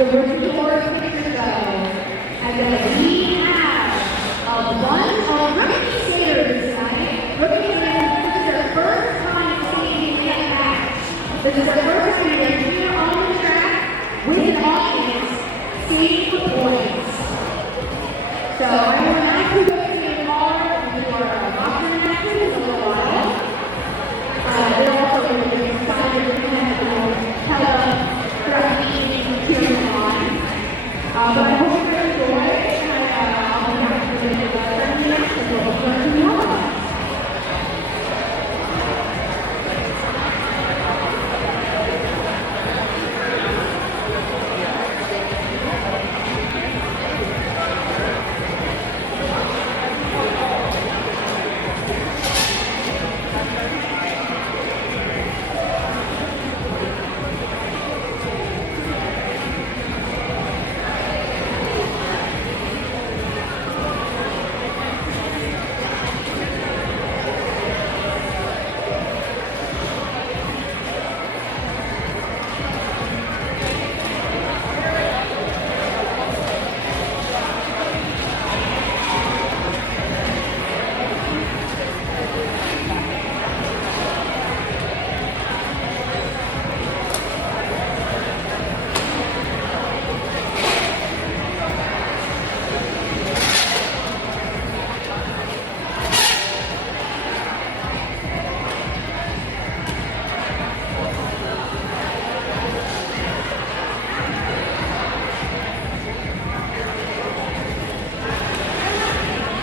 the Riff picture goes. And then we have a bunch of rookie skaters tonight. Rookie skaters, this is their first time skating in a match. This is their first time they're here on the track with an audience skating for points. So I will not be going to get hard for boxing matches in a little while. They're also going to be excited to tell us throughout the evening from here on. But I hope you enjoy it, and I'll be happy to do 30 minutes until we'll start to move on.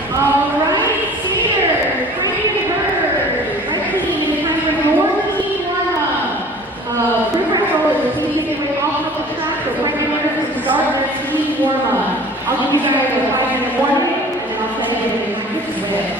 All right, skaters, Franken-Hurters, red team, it's time for your team warm-up. Franken-Hurters, please get ready off the track, so Franken-Hurters to start red team warm-up. I'll give you guys a 5-minute warning, and then I'll send you everything to switch.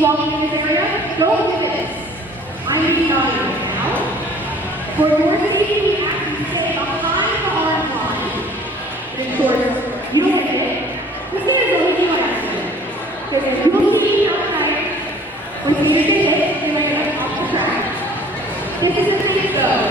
Walking in this area, don't do this. I'm going to be telling you right now. For your safety, we actually say behind the arm line. In short, you don't get it. This is a leading accident. Okay, you will see outside. When you get hit, you're going to get off the track. This is the safe zone.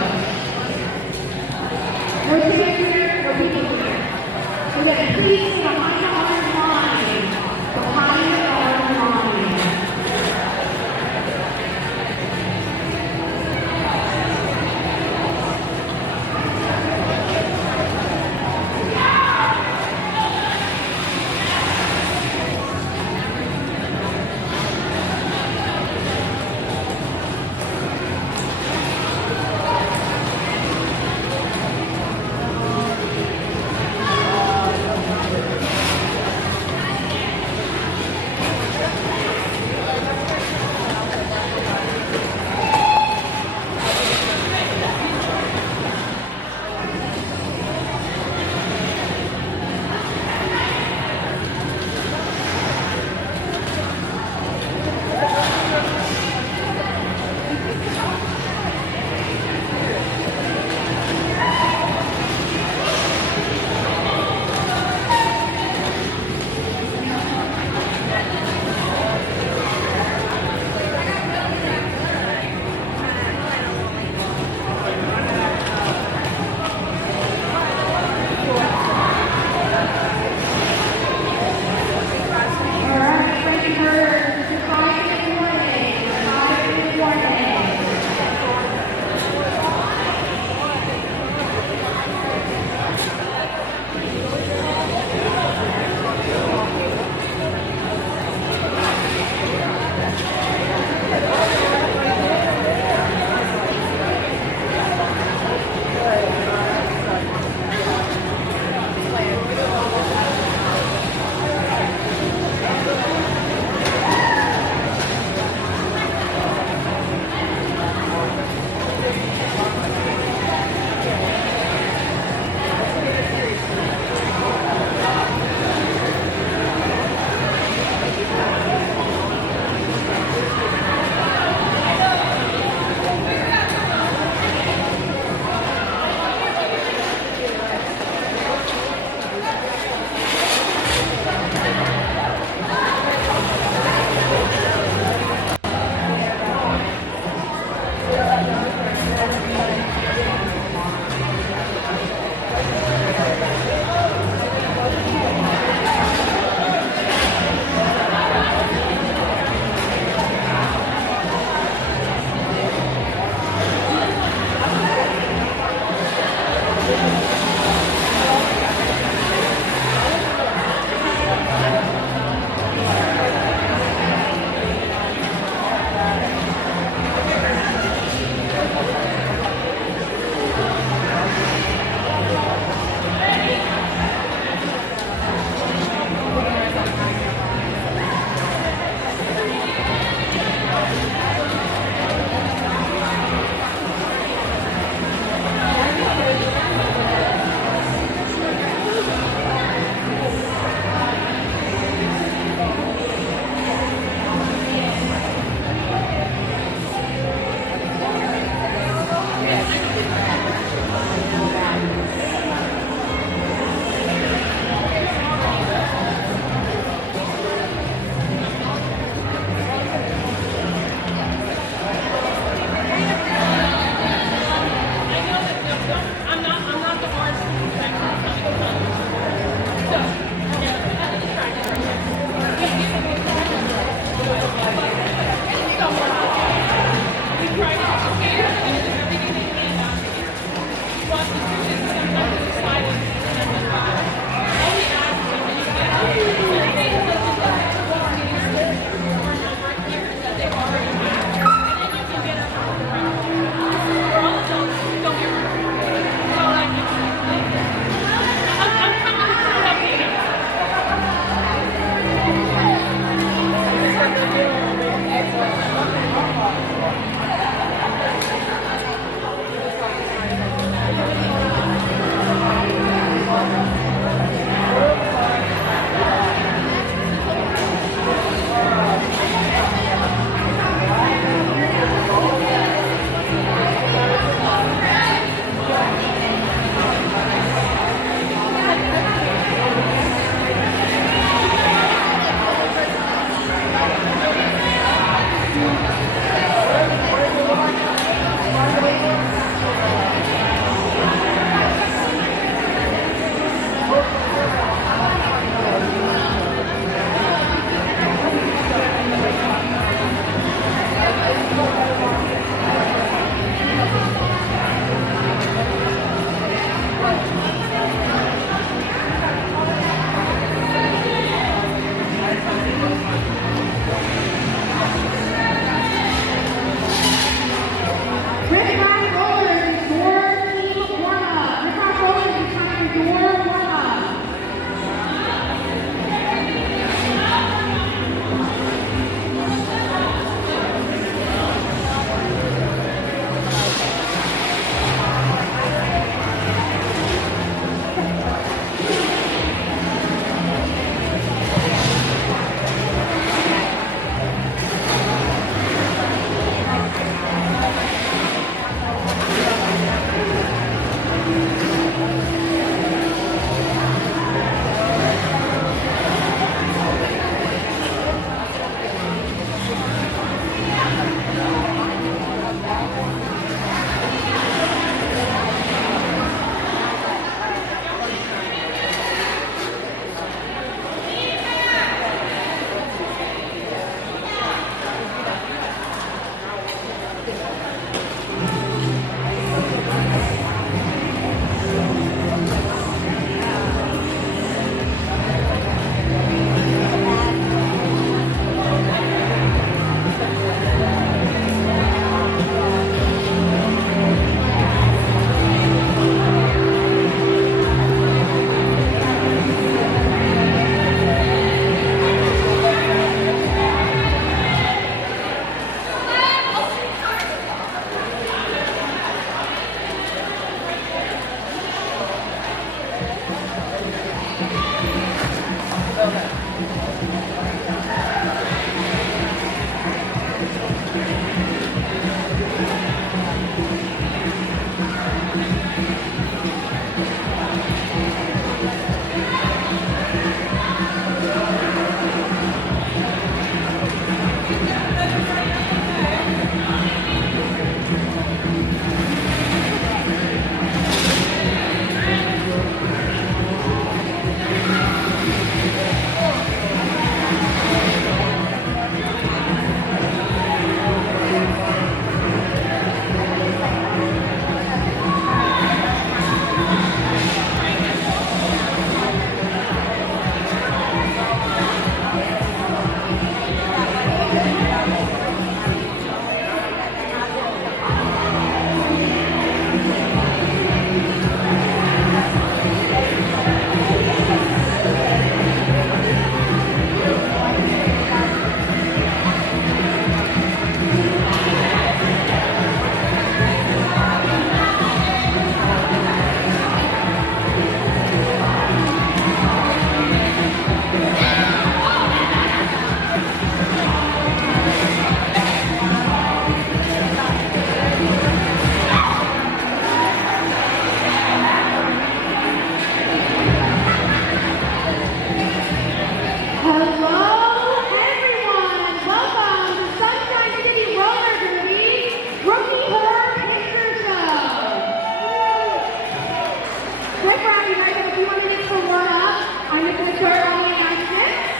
I'm just going to start all the announcements.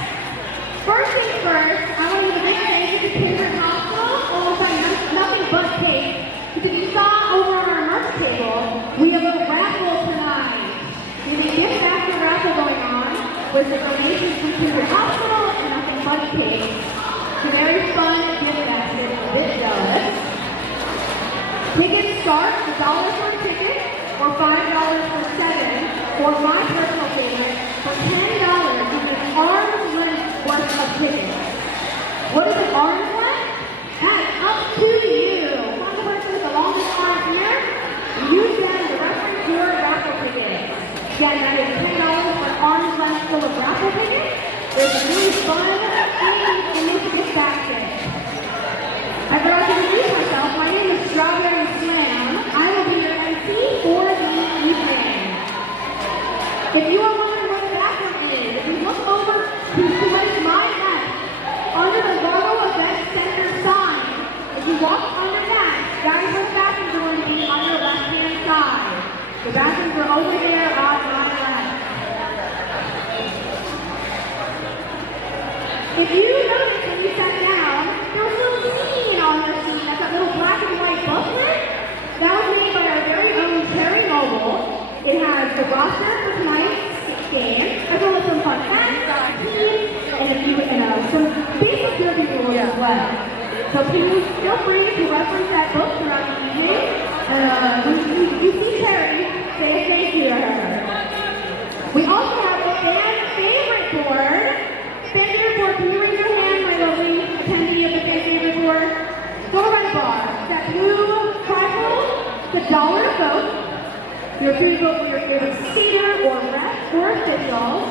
First things first, I want you to big thank you to Franken-Hurters Hospital. Almost like nothing but cake. Because if you saw over on our merch table, we have a raffle tonight. There's a gift basket raffle going on with the donations from Franken-Hurters Hospital and nothing but cake. It's a very fun gift basket. I'm a bit jealous. Tickets start $1 for a ticket or $5 for 7, or my personal favorite, for $10, you get an arm's length worth of tickets. What is an arm's length? That's up to you. Find the person with the longest arm here, and use them to reference your raffle tickets. Again, that is $10 for an arm's length full of raffle tickets. There's a really fun thing in this gift basket. I forgot to introduce myself. My name is Strawberry Slam. I will be your MC for the evening. If you are wondering where the bathroom is, if you look over to my left, under the logo event center sign, if you walk under that, that is where the bathrooms are going to be on your left-hand side. The bathrooms are over there on my left. If you notice when you sat down, there was a little scene on your seat. That's a little black and white booklet. That was made by our very own Terry Noble. It has the roster for tonight's game, as well as some fun facts on our team, and a few, some basic derby rules as well. So please feel free to reference that book throughout the evening. When you see Terry, say a thank you to her. We also have a fan favorite board. Fan favorite board, can you raise your hand, my lovely attendee of the fan favorite board? Go to red bar. That blue triangle, it's $1 to vote. You're free to vote for your favorite skater or ref or official.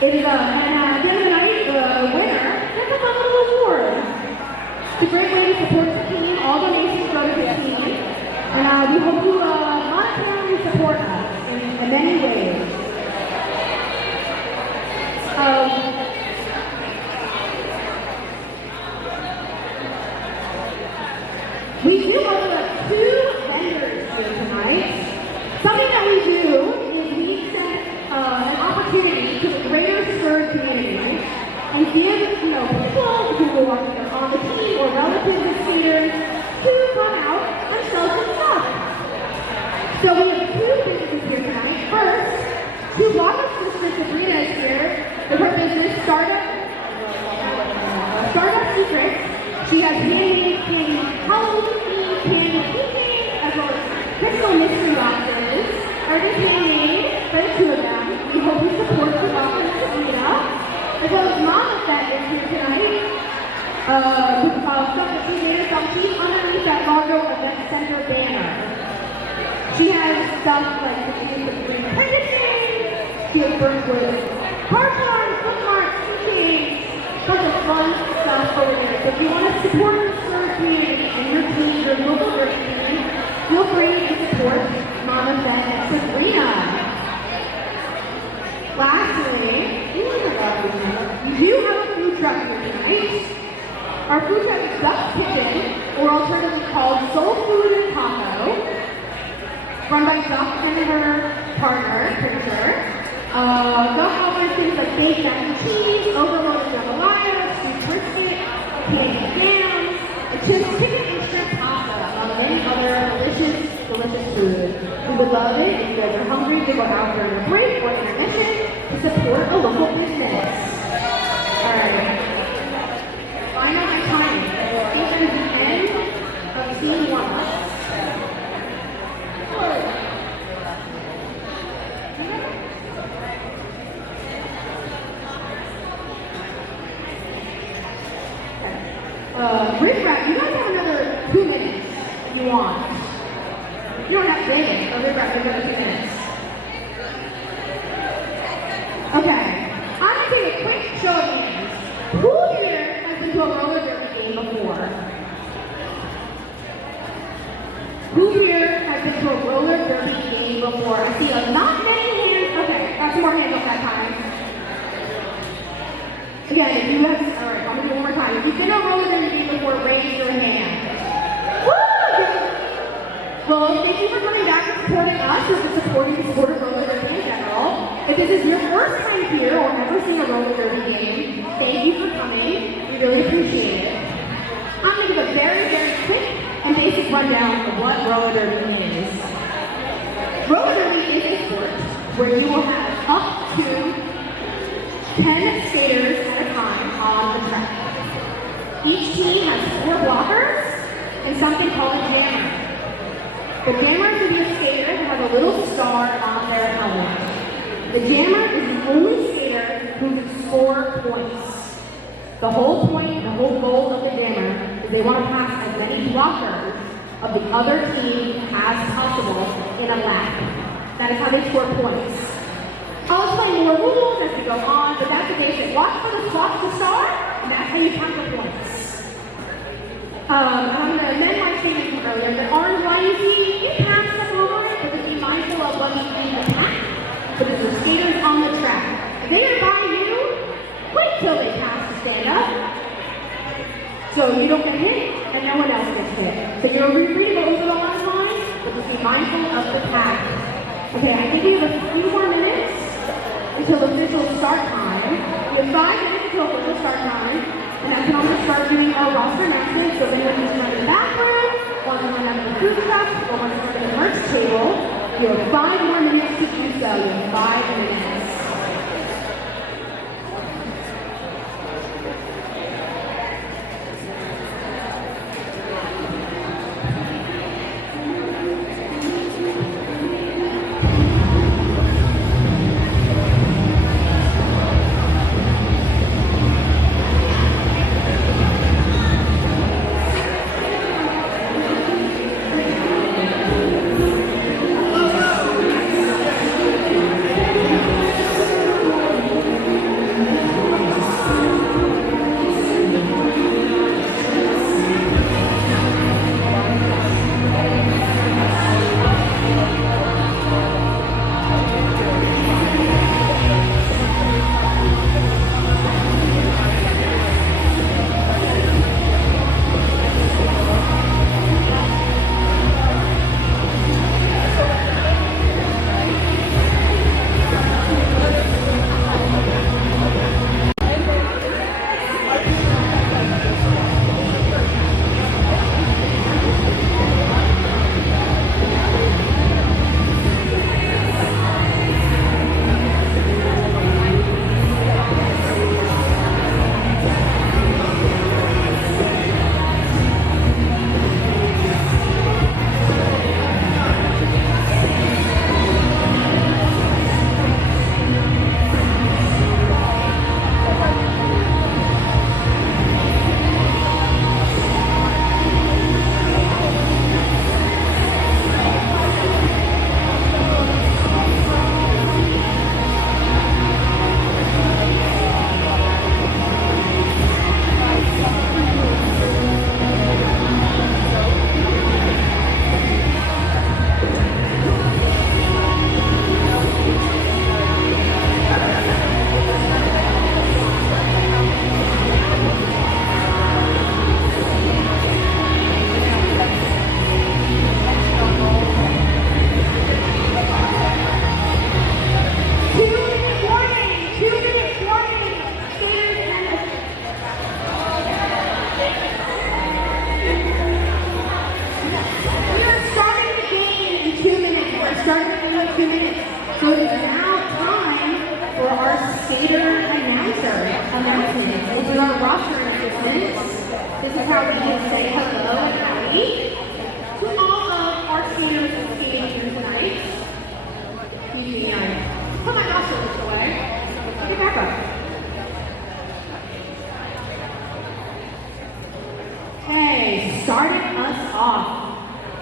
It is and at the end of the night, the winner gets a fun little award. It's a great way to support the team. All donations go to the team. And we hope you monetarily support us in many ways. We do also have 2 vendors here tonight. Something that we do is we set an opportunity to the greater Sturd community and give, people who are either on the team or relatives of skaters to come out and sell some stuff. So we have 2 businesses here tonight. First, 2 Raff sisters, Sabrina is here with her business Startup Secrets. She has handmade candy, Halloween candy keychains, as well as crystal mystery boxes. Are just handmade for the 2 of them. We hope you support the Raff and Sabrina. As well as Mama that is here tonight. Stuff that she made herself. She's underneath that largo event center banner. She has stuff like she has the 3D printed things. She has burnt wood cardboard, bookmarks, keychains. Bunch of fun stuff over there. So if you want to support the Sturd community and your team, your local Sturd community, feel free to support Mama Ben and Sabrina. Lastly, we do have a food truck here tonight. Our food truck is Duck's Kitchen, or alternatively called Soul Food and Taco, run by Duck and her partner, pretty sure. Duck offers things like baked mac and cheese, overloaded jambalaya, sweet brisket, candy jams, a chicken and shrimp pasta, among many other delicious food. We would love it if you guys are hungry to go out during a break or intermission to support a local business. Alright. Find out my timing. This is the end of scene 1. Riff, you guys have another 2 minutes if you want. You don't have to say it, but Riff, you have 2 minutes. Okay, I'm going to take a quick show of hands. Who here has been to a roller derby game before? Who here has been to a roller derby game before? I see not many hands. Okay, got some more hands up that time. Again, if you have, all right, I'm going to do it one more time. If you've been to a roller derby game before, raise your hand. Woo! Well, thank you for coming back and supporting us, or for supporting the sport of roller derby in general. If this is your first time here or ever seen a roller derby game, thank you for coming. We really appreciate it. I'm going to give a very, very quick and basic rundown of what roller derby is. Roller derby is a sport where you will have up to 10 skaters at a time on the track. Each team has 4 blockers and something called a jammer. The jammer is a skater who has a little star on their helmet. The jammer is the only skater who can score points. The whole point, the whole goal of the jammer is they want to pass as many blockers of the other team as possible in a lap. That is how they score points. I'll explain more rules as we go on, but that's the basic. Watch for the spot to start, and that's how you count the points. I'm going to amend my statement from earlier. The orange line you see, you can step over it, but just be mindful of what you see in the pack. But there's the skaters on the track. If they are by you, wait till they pass to stand up. So you don't get hit, and no one else gets hit. So you're free to go over the line, but just be mindful of the pack. Okay, I think we have a few more minutes until official start time. We have 5 minutes until official start time. And that's when I'm going to start doing our roster announcements. So if anyone needs to run to the bathroom, wants to run out to the food truck, or wants to run to the merch table, you have 5 more minutes to do so. You have 5 minutes.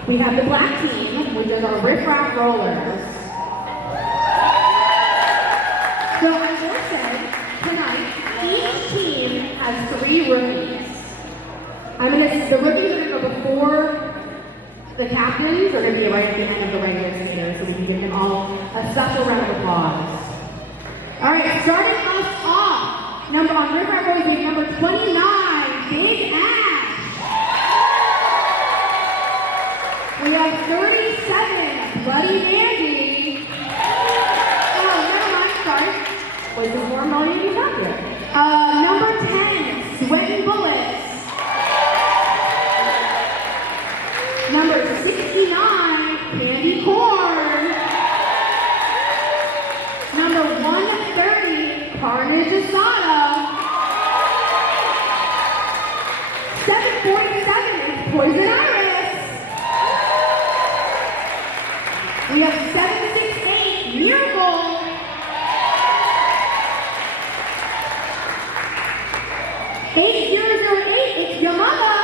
We have the black team, which is our Riff rollers. So as I said, tonight, each team has 3 rookies. The rookies are going to go before the captains are going to be right at the end of the regular season, so we can give them all a special round of applause. All right, starting us off, on Riff Rollers, we have number 29, Big Ash. We have 37, Bloody Mandy. Oh, never mind. Number 10, Sweating Bullets. Number 69, Candy Corn. Number 130, Carnage Asada. 747 is Poison Iris. We have 768, Miracle. 8008, it's Yamada.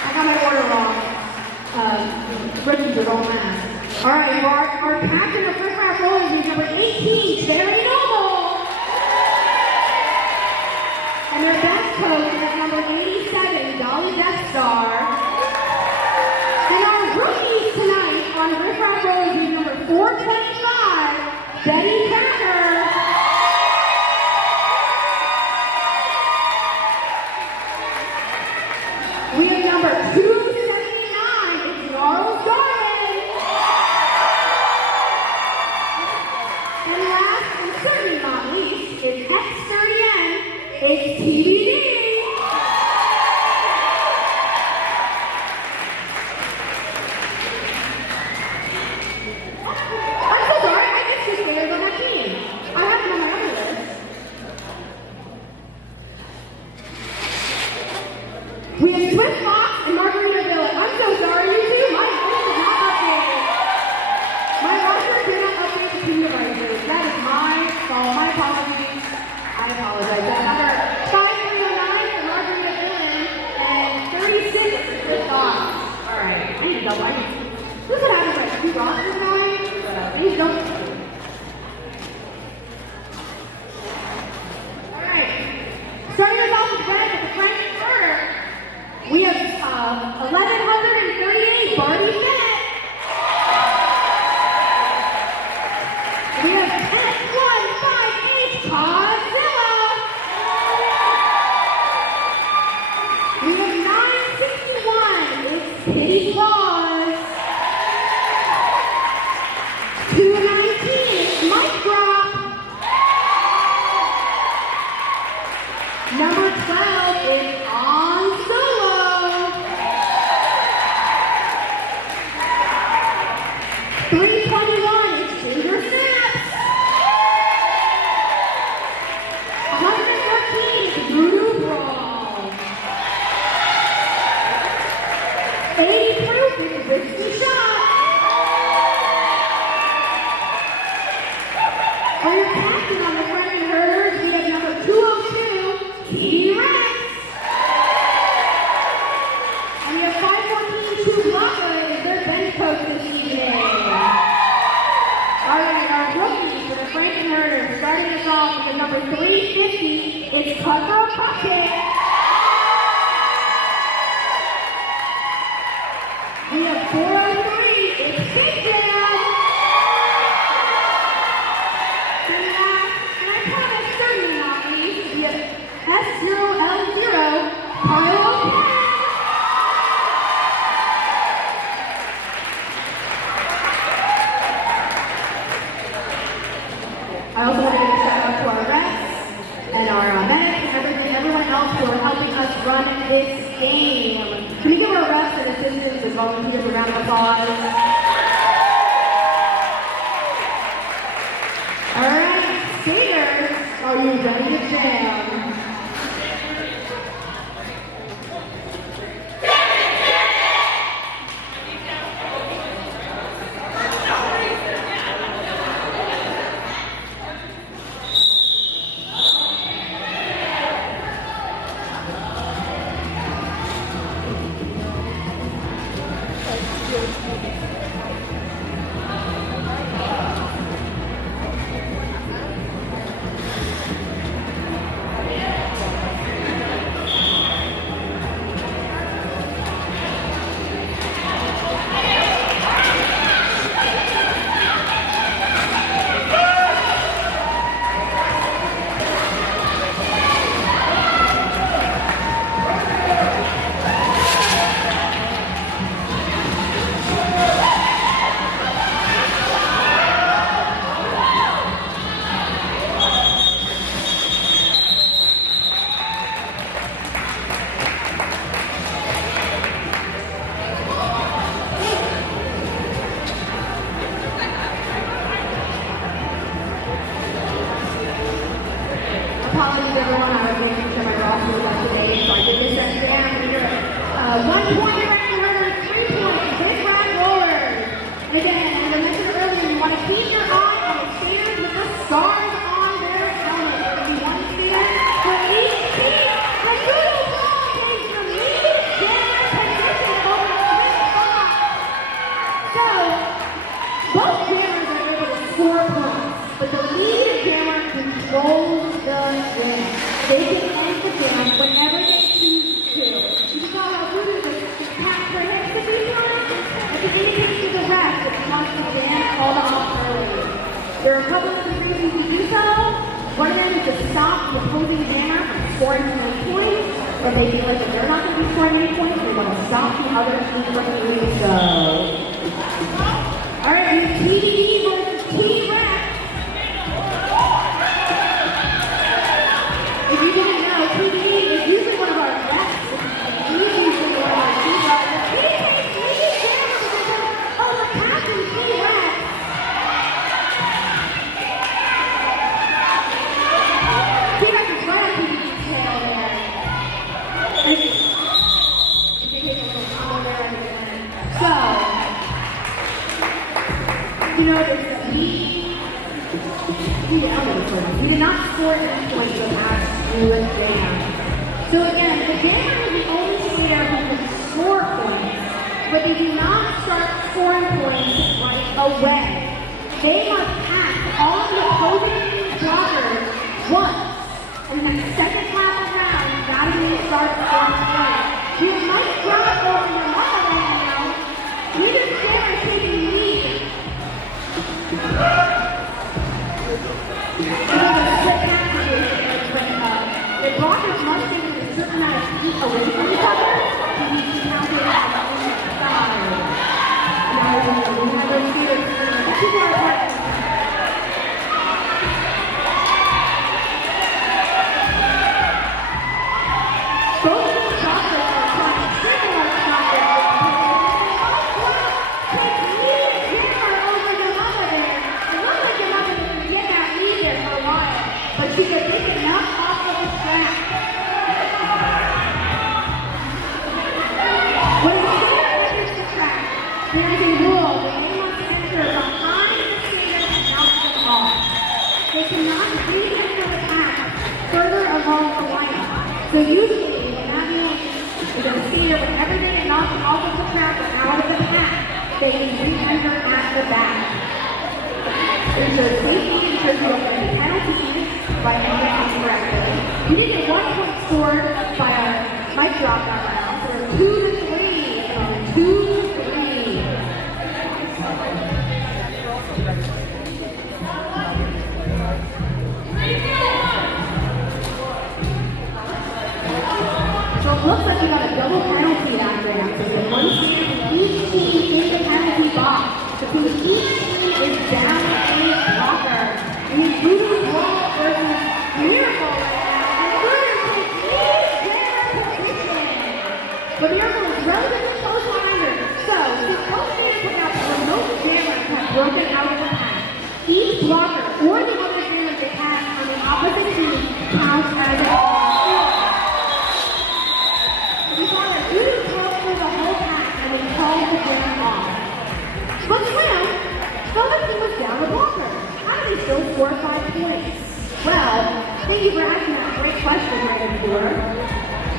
I got my order wrong. Rookies are all math. All right, our captain of Riff Raff Rollers is number 18, Very Noble. And their best coach is number 87, Dolly Death Star. And our rookies tonight on Riff Raff Rollers is number 425, Betty Packer. We have number 279, it's Gnarls Garden. And last and certainly not least, it's X30N, it's TBD. I'm so sorry, I missed two skaters on that team. I have them on my other list. We have Swift Fox and Margarita Villa. I'm so sorry, you two. My list is not updated. My roster did not update the team devices. That is my fault. My apologies. I apologize. That number 5309 for Margarita Villa and 36 for Swift Fox. All right. I need to double. This is what happens like two rosters going. Please don't. All right. Starting us off with red with the Franken-Hurters. We have 1138 Barbie Bennett. We have 10158 Godzilla. We have 961. It's Kitty Claus. 219. It's Mike Drop. Number 12 is On Solo. 321 is Ginger Snaps. 113 is Voodoo Brawl. 80 proof is Risky Shot. For your captain on the Franken-Hurters, we have number 202, T-Rex. And we have 514, Two Blanca is their bench coach this evening. All right, our rookies for the Franken-Hurters, starting us off with the number 350, it's Cutthroat Cupcake. We have 403, it's Big Jam. And I promise, certainly not least, we have S0L0, Kyle Pan. I also want to give a shout out to our refs and our medics and everyone else who are helping us run this game. Can we give our refs and assistants and volunteers a round of applause? All right, skaters, are you ready to jam? This indicates to the ref that he wants the ban called off early. There are a couple of reasons to do so. One of them is to stop the opposing jammer from scoring any points. But they feel like if they're not going to be scoring any points, they want to stop the other team from doing so. All right, we have TDE versus T-Rex. If you didn't know, TDE is usually one of our reps. He's usually one of our T-Rex. He takes lead down on the captain T-Rex. T-Rex is right on TDE's tail there. So, you know, we did not score any points in the past with Jam. So again, the Jammer is the only skater who can score points, but they do not start scoring points right away. They must pass all of the opposing blockers once, and then the second half around, that's when they start scoring points. You might drop over your mother right now. Neither Jammer is taking the lead. The blockers must stay within a certain amount of feet away from each other to be counted as inside. Now, we have those skaters too far apart. Both of the blockers are trying to triple our blockers. Take lead Jammer over the mother there. It looks like the mother didn't get that lead there for a while, but she could pick it up off of the track. When a skater enters the track, there is a rule that they must enter behind the skater and out the ball. They cannot re-enter the pack further along the lineup. So usually, what that means is that a skater, whenever they get knocked off of the track or out of the pack, they can re-enter at the back. There's a safety, ensures you don't get any penalties by entering correctly. We did get 1 point scored by our mic drop that round, so we're 2-3 and 2-3. So it looks like we got a double penalty that round. So we have one skater from each team in the penalty box. So each team is down a blocker. And he's moving the ball versus Miracle right now. And Hurters takes lead Jammer position. But Miracle is relatively close behind her. So since both skaters put out the remote jammers have broken out of the pack, each blocker or the other jammer they have on the opposite team counts as a but still, Southern was down a blocker. How did they still score 5 points? Well, thank you for asking that great question right before.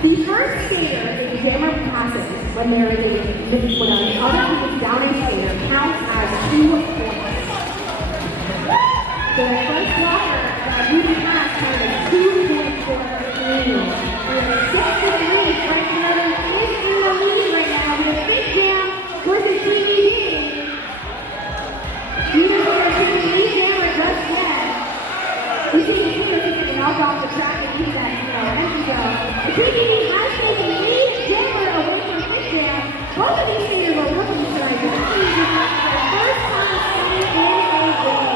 The first skater that the jammer passes when there is when the other team is down a skater counts as 2 points. So the first blocker that Rudy passed counted 2 points for her team. We have 6-3 right here. Is in the lead right now. We have Big Jam versus TVD. Even though they're taking the lead jammer just yet, we see the team is getting knocked off the track and keep that, empty zone. The TVD has taken the lead jammer away from Big Jam. Both of these skaters are rookies tonight. This is their first time skating in a game.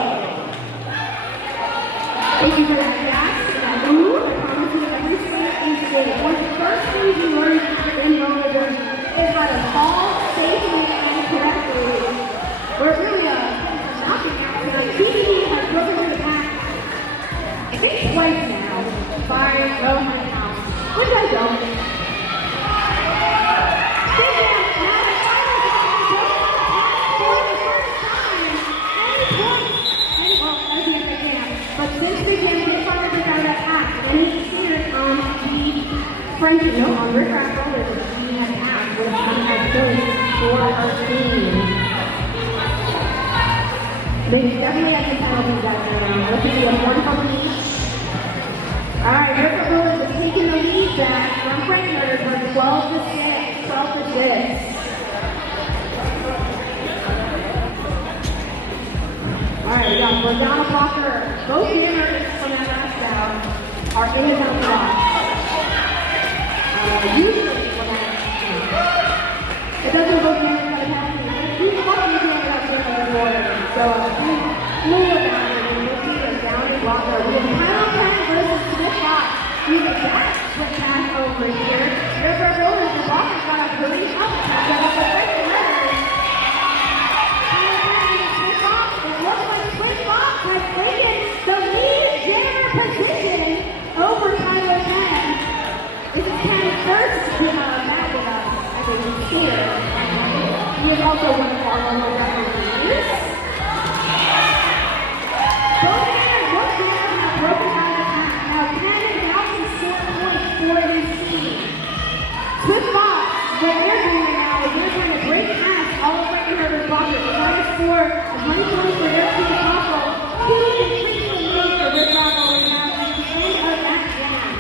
Thank you for that, Jax. That move, I promise you every skate in skate. One of the first things you learn in rollerball is how to fall safely and correctly. We're really knocking out tonight. TVD has broken through the pack, I think twice now, by my house, which I don't. Big Jam now the final for the first time. Any points? Well, I was going to say Jam, but since Big Jam did finally break out of that pack, any skaters on Riff Raff Rollers that he has asked would have come as points for our team. They definitely had some penalties that round. Looking to get 1 from each. Alright, Riff Rollers is taking the lead back from Franken-Hurters for 12-6. we're down a blocker. Both hammers from that last down are in and out block. Usually when it doesn't go down in the pass, you fucking can't get up in the water. So move it down and we'll see a down and blocker. We have Franken-Hurters versus Smith Fox. We have a back switch pass over here. Riff Rollers, the blocker's got a hurry up. So it's a Franken-Hurters. It looks like Smith Fox has taken the lead jammer position over Tyler Penn. This is Penn's first match with us as a receiver. He is also one of our local referees. Both jammers have broken out of the pack. Now Penn is out to score points for his team. Smith Fox, what they're doing right now is they're trying to break past all of Franken-Hurters' blockers. They're trying to score as many points for their team as possible. 2 increasing leads for Riff Raff always have at the end of that jam.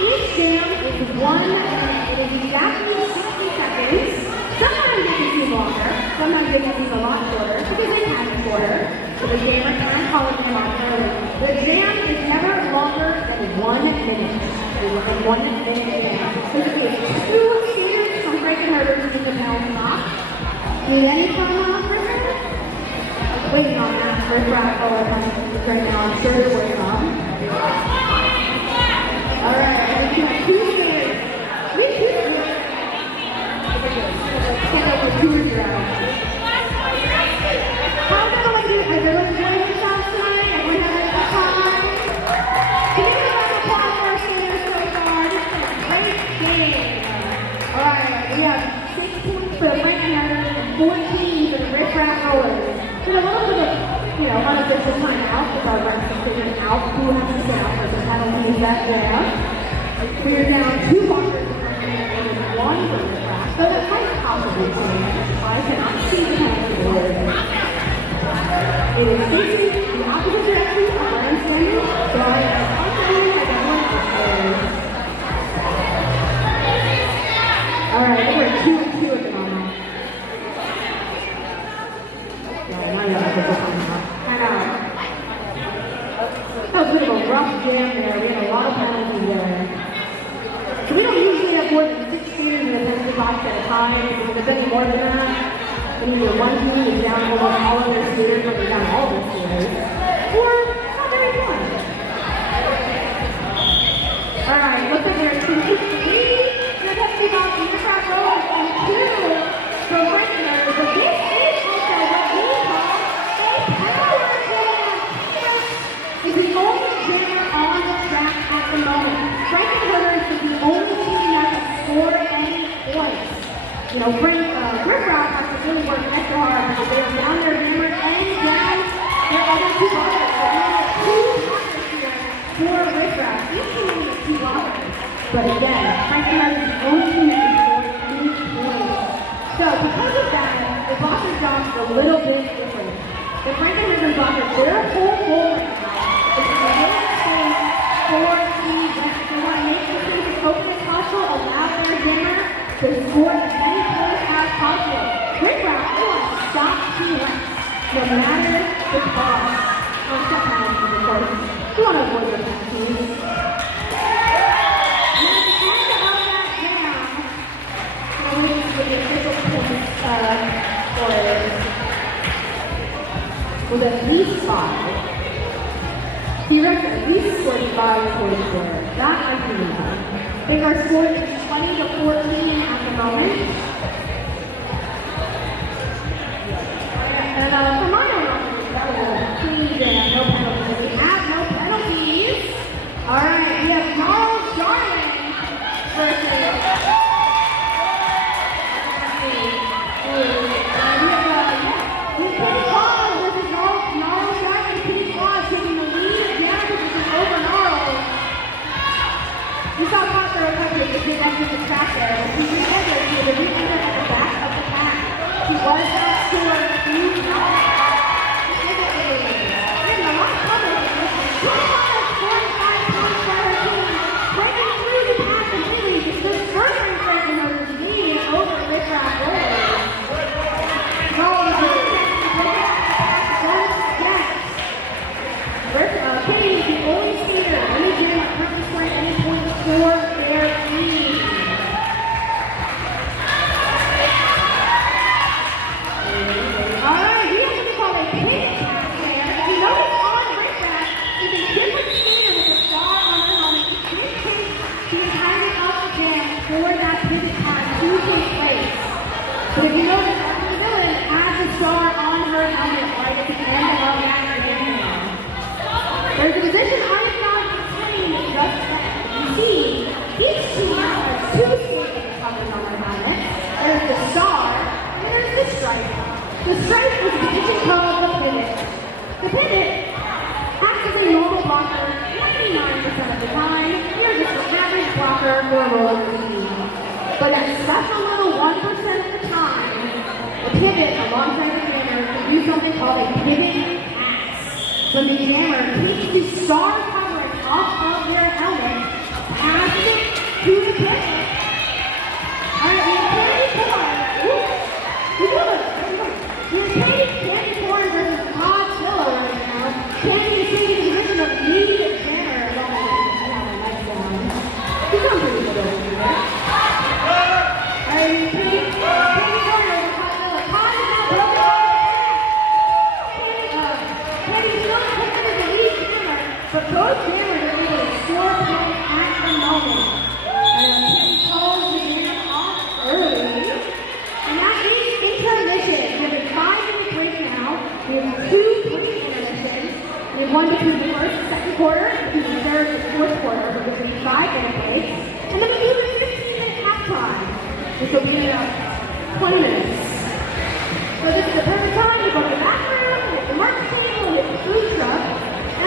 Each jam is 1 minute. It is exactly 60 seconds. Sometimes it can seem longer. Sometimes it can seem a lot shorter because it has a quarter. So the jammer can call it jam on early. The jam is never longer than 1 minute. It is a 1 minute jam. So this is 2 skaters from Franken-Hurters in the penalty box. Need any from Riff? Waiting on that for Riff Raff right now. I'm sure you're waiting on. Alright, we have 2 skaters. We have 2 skaters. Can't go for 2 years out. How's everyone doing? Is everyone enjoying themselves tonight? Everyone having a good time? Can you give us a applause for our skaters so far? This is a great game. Alright, we have 6 points for the Franken-Hurters and 14 for the Riff Raff Rollers. There's a little bit of, unofficial timeout with our refs figuring out who has to sit out for the penalties that jam. We are down 2 blockers and 1 for Riff Raff. So that might possibly change. I cannot see the penalty board. It is facing the opposite direction of where I'm standing, so I am unfamiliar with everyone upstairs. Alright, we're 2 and 2 at the moment. Yeah, now you have to put something up. That was a bit of a rough jam there. We had a lot of penalties there. So we don't usually have more than 6 skaters in the penalty box at a time. If there's any more than that, then either one team is down almost all of their skaters, or they're down all of their skaters. Or not very fun. Alright, looks like there's 3 in the penalty box, and Riff Raff Rollers, and 2 for Franken-Hurters. But this is also what we call a power jam. It's the only jammer on the track at the moment. Franken-Hurters is the only team that can score any points. Riff Raff has to really work extra hard because they are down their jammer and down their other 2 blockers. So we have 2 blockers here for Riff Raff. Each team only has 2 blockers. But again, Franken-Hurters is the only team that can score any points. So because of that, the blocker job is a little bit different. The Franken-Hurters blockers, their whole goal right now is to make space for the rest. They want to make the space as open as possible, allow their jammer to score as many points as possible. Riff Raff, they want to stop T-Rex, no matter the cost. Or sometimes, of course, we want to avoid the penalties. And at the end of that jam, we're waiting for the official points for it. Was at least 5. T-Rex at least scored 5 points there. That I can remember. I think our score is 20 to 14 at the moment. And for my own offense, that was a clean jam, no penalties. We have no penalties. Alright, we have Charles Darling versus we saw Foster recovery to get up to the track there, but he re-entered to the re-enter at the back of the pack. He was not scored a few shots. There's a lot of comments. 45 points for her team, breaking through the pack completely. It's the first time Franken-Hurters leading over Riff Raff Rollers. Rollers are breaking the pack once again. The stripe is a position called the pivot. The pivot acts as a normal blocker 99% of the time. You're just an average blocker for a roller team. But that special little 1% of the time, the pivot alongside the jammer can do something called a pivot pass. When the jammer takes the star covering off of their helmet, passes it to the pivot. Alright, we have Candy Corn versus Godzilla right now. Candy is taking the position of lead jammer along with lights down. He's doing pretty good over here. Alright, Candy Corn versus Godzilla. Todd is now broken. Candy is not taking the lead jammer, but both jammers are able to score points at the moment. Candy calls the jammer off early. And that is intermission. We have a 5-minute break now. We have 2 pre-intermissions. We have one between the first and second quarter, between the third and fourth quarter, so there's going to be 5-minute breaks. And then we do a 15-minute halftime, which will be in about 20 minutes. So this is the perfect time to go to the bathroom, hit the market table, hit the food truck,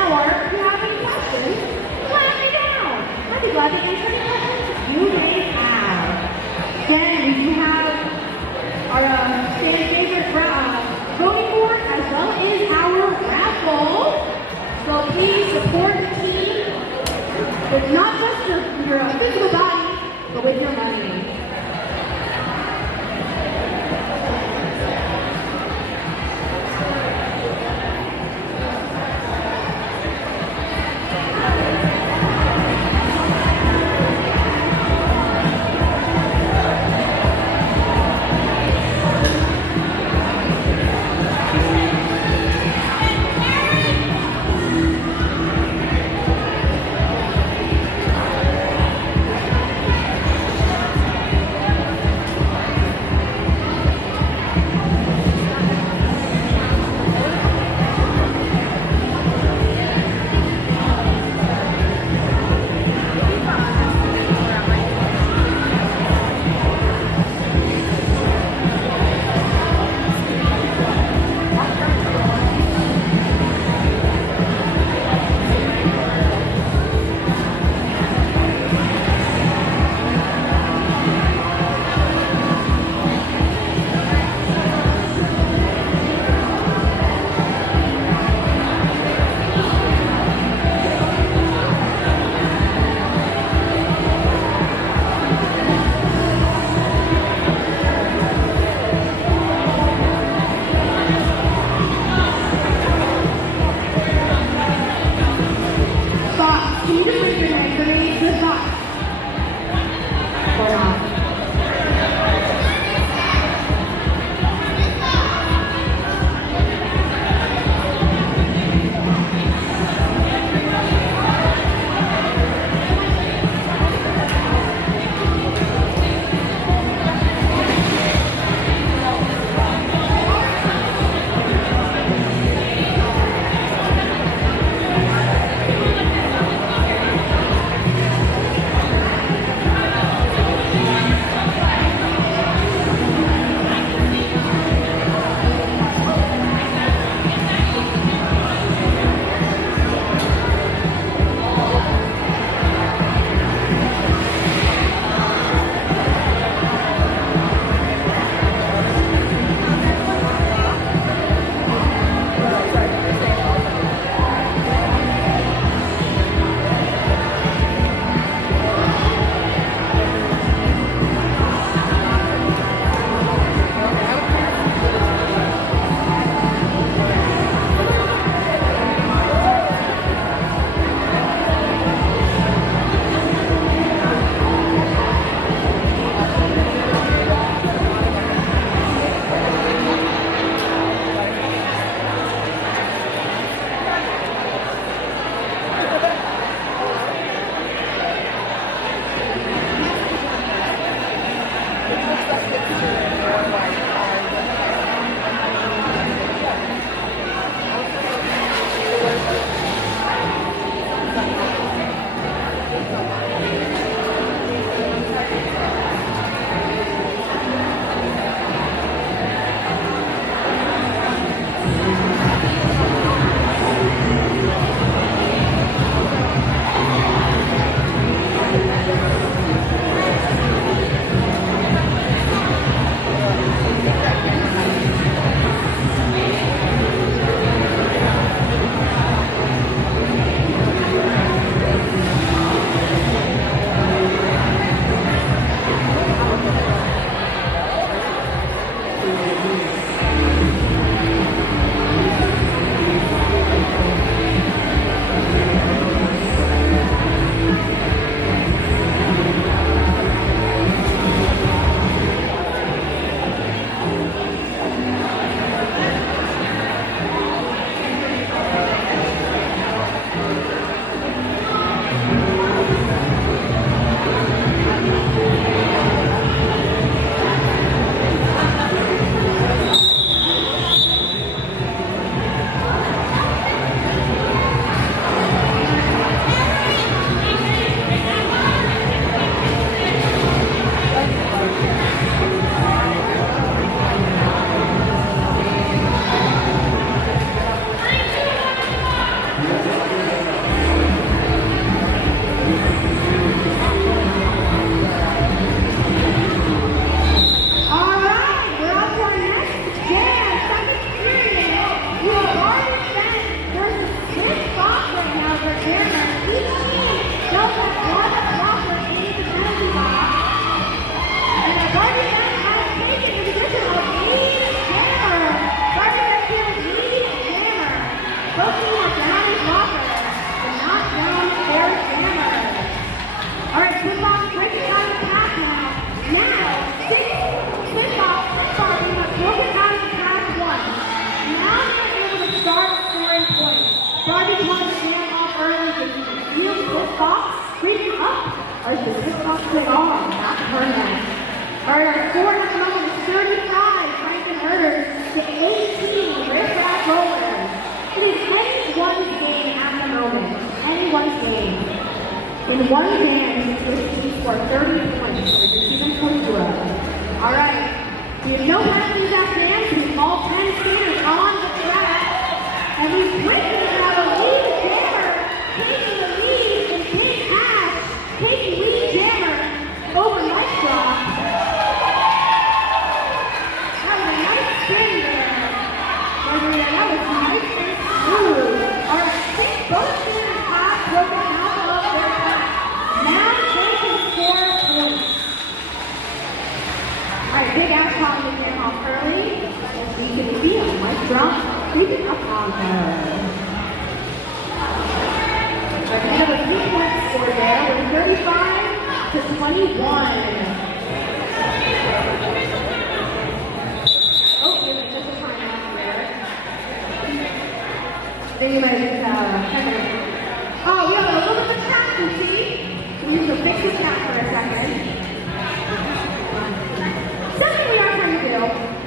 or if you have any questions, let me know. I'd be glad to answer any questions you may have. Then we do have our fan favorite voting board as well as our raffle. So please support the team with not just your physical body, but with your money. In one game, he scored 30 points for the season point zero. All right. We have no penalties after answering. All 10 skaters on the track. And we quickly have a lead jammer taking the lead in big hatch, taking lead jammer over mic drop. That was a nice spin there. That was nice and smooth. All right, both skaters have broken out of their track. Now they can score points. All right, big ass caught the game off early. As we can see on mic drop, creeping up on her. We have a 3-point score there. We're 35-21. Oh, just a timeout there. I think you might have oh, we have a little bit of chat, you see? So we need to fix the chat for a second. Something we are trying to do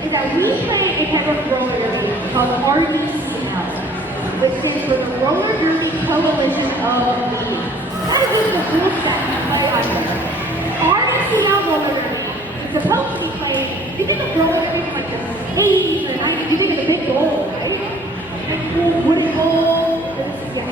is that we play a type of roller derby called RDCL, which stands for the Roller Derby Coalition of Leagues. That is the rule set to play under. RDCL roller derby is supposed to be played. You think of roller derby like the 80s or 90s, you think of the big bowl, right? Like cool wooden bowl. Yeah.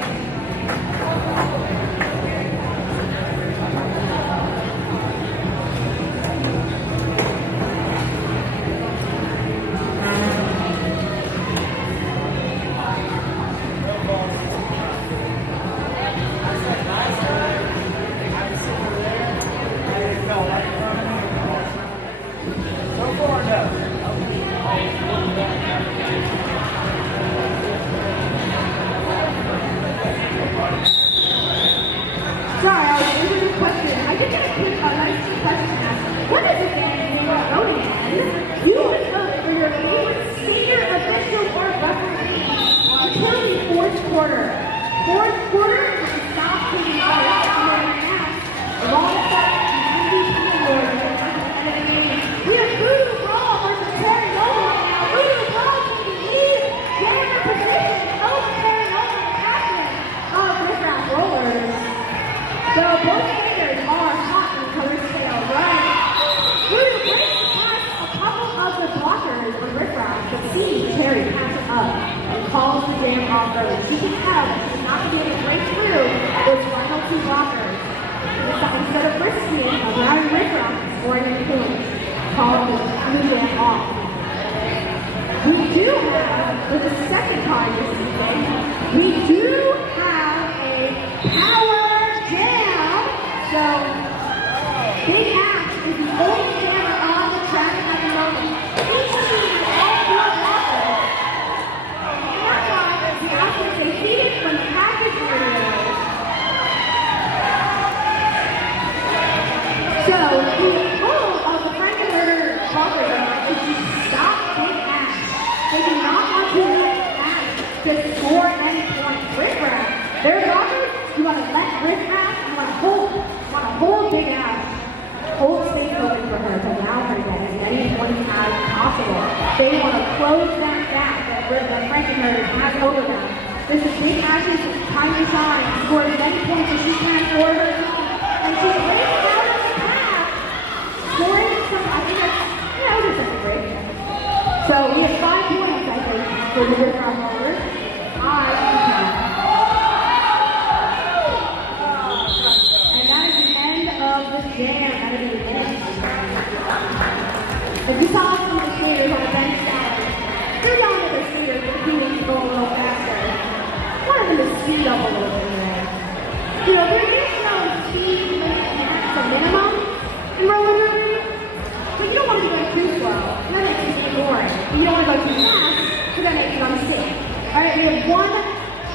They want to close that gap that Franken-Hurters has over them. This is Kate Ash's time to shine, score as many points as she can for her team. And she lays out of the path, scoring some, I think that's, yeah, it was a second break. So we have 5 points, I think, for the Riff Hurters. And that is the end of the jam. That is the end. If you saw some of the skaters on the bench side, they're yelling at their skaters, but he needs to go a little faster. One of them is speed up a little bit there. You know, there is no speed limit at the minimum in roller derby, but you don't want to be going too slow. That makes it boring. And you don't want to go too fast, because that makes it unsafe. Alright, we have one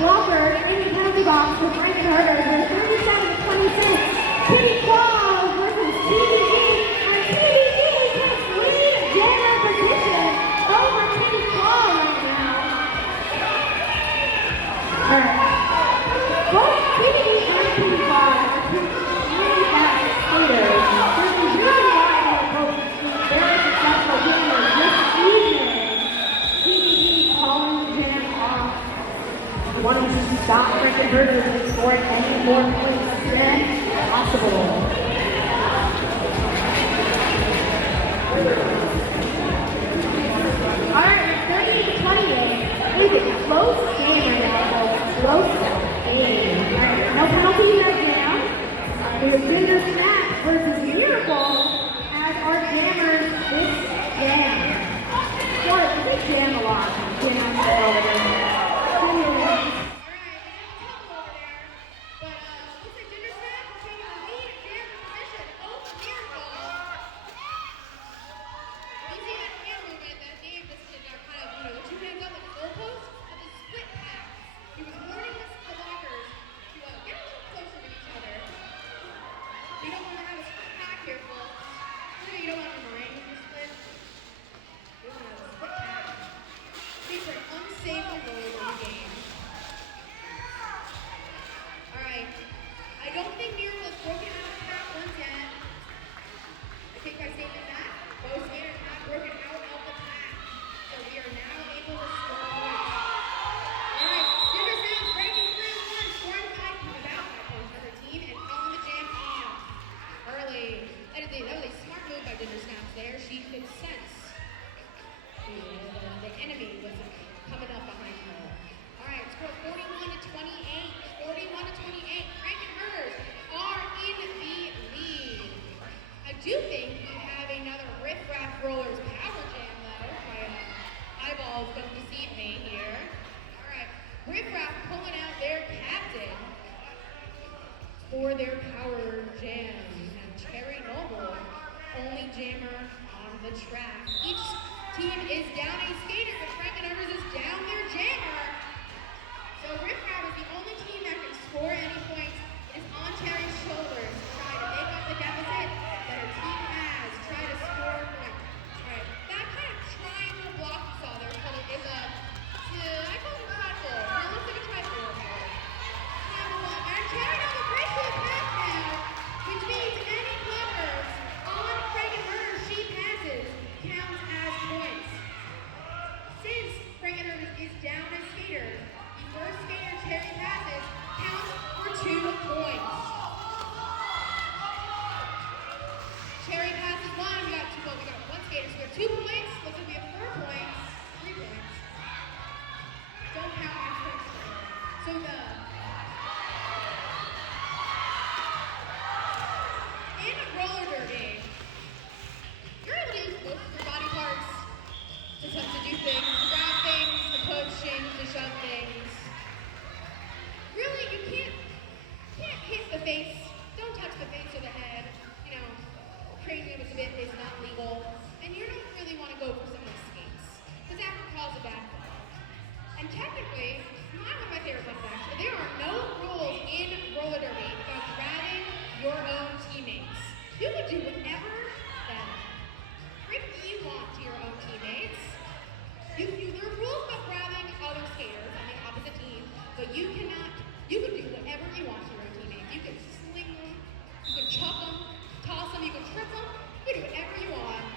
blocker in the penalty box for Franken-Hurters. We're 37-26. Kitty Claus versus TBG. And TBG takes lead jammer position over Kitty Claus right now. Alright. Both TBG and Kitty Claus are two really fast skaters. There's a reason why they're both very successful gamers this evening. TBG calling the jam off. Wanting to stop Franken-Hurters from scoring any more points today. possible. Alright, 30-28 is a close game right now, close game. Alright, no penalties right now. There's Ginger Snap versus Miracle as our jammers this jam. What? They jam a lot. The enemy was coming up behind her. All right, score 41-28. 41-28. Franken-Hurters are in the lead. I do think we have another Riff, Raff, Rollers power jam though. My eyeballs don't deceive me here. All right, Riff, Raff pulling out their captain for their power jam. We have Cherry Noble, only jammer on the track. Each team is down a skater, but Franken-Hurters is down their jammer. So Riff Raff is the only team that can score any points. It is on Cherry's shoulders to try to make up the deficit that her team has. Try to score points. Alright, that kind of triangle block you saw there is I call it a trifle. It looks like a trifle. Triangle block. And Cherry Noble breaks to the pass now, which means any blockers on Franken-Hurters she passes counts as points. Since Franken-Hurters is down as skaters, the first skater Cherry passes counts for 2 points. Cherry passes one, we got one skater, so we have 2 points. Looks like we have 4 points, 3 points. Don't count my points. So in a roller derby, you're able to use both of your body parts to do things, to grab things, to push things, to shove things. Really, you can't hit the face. Don't touch the face or the head. You know, crazy with a bit is not legal. And you don't really want to go for someone's skates, because that could cause a bad fall. And technically, one of my favorite fun facts, there are no rules in roller derby about grabbing your own teammates. You can do whatever you want to your own teammates. There are rules about grabbing other skaters on the opposite team, but you can do whatever you want to your own teammates. You can sling them, you can chuck them, toss them, you can trip them, you can do whatever you want,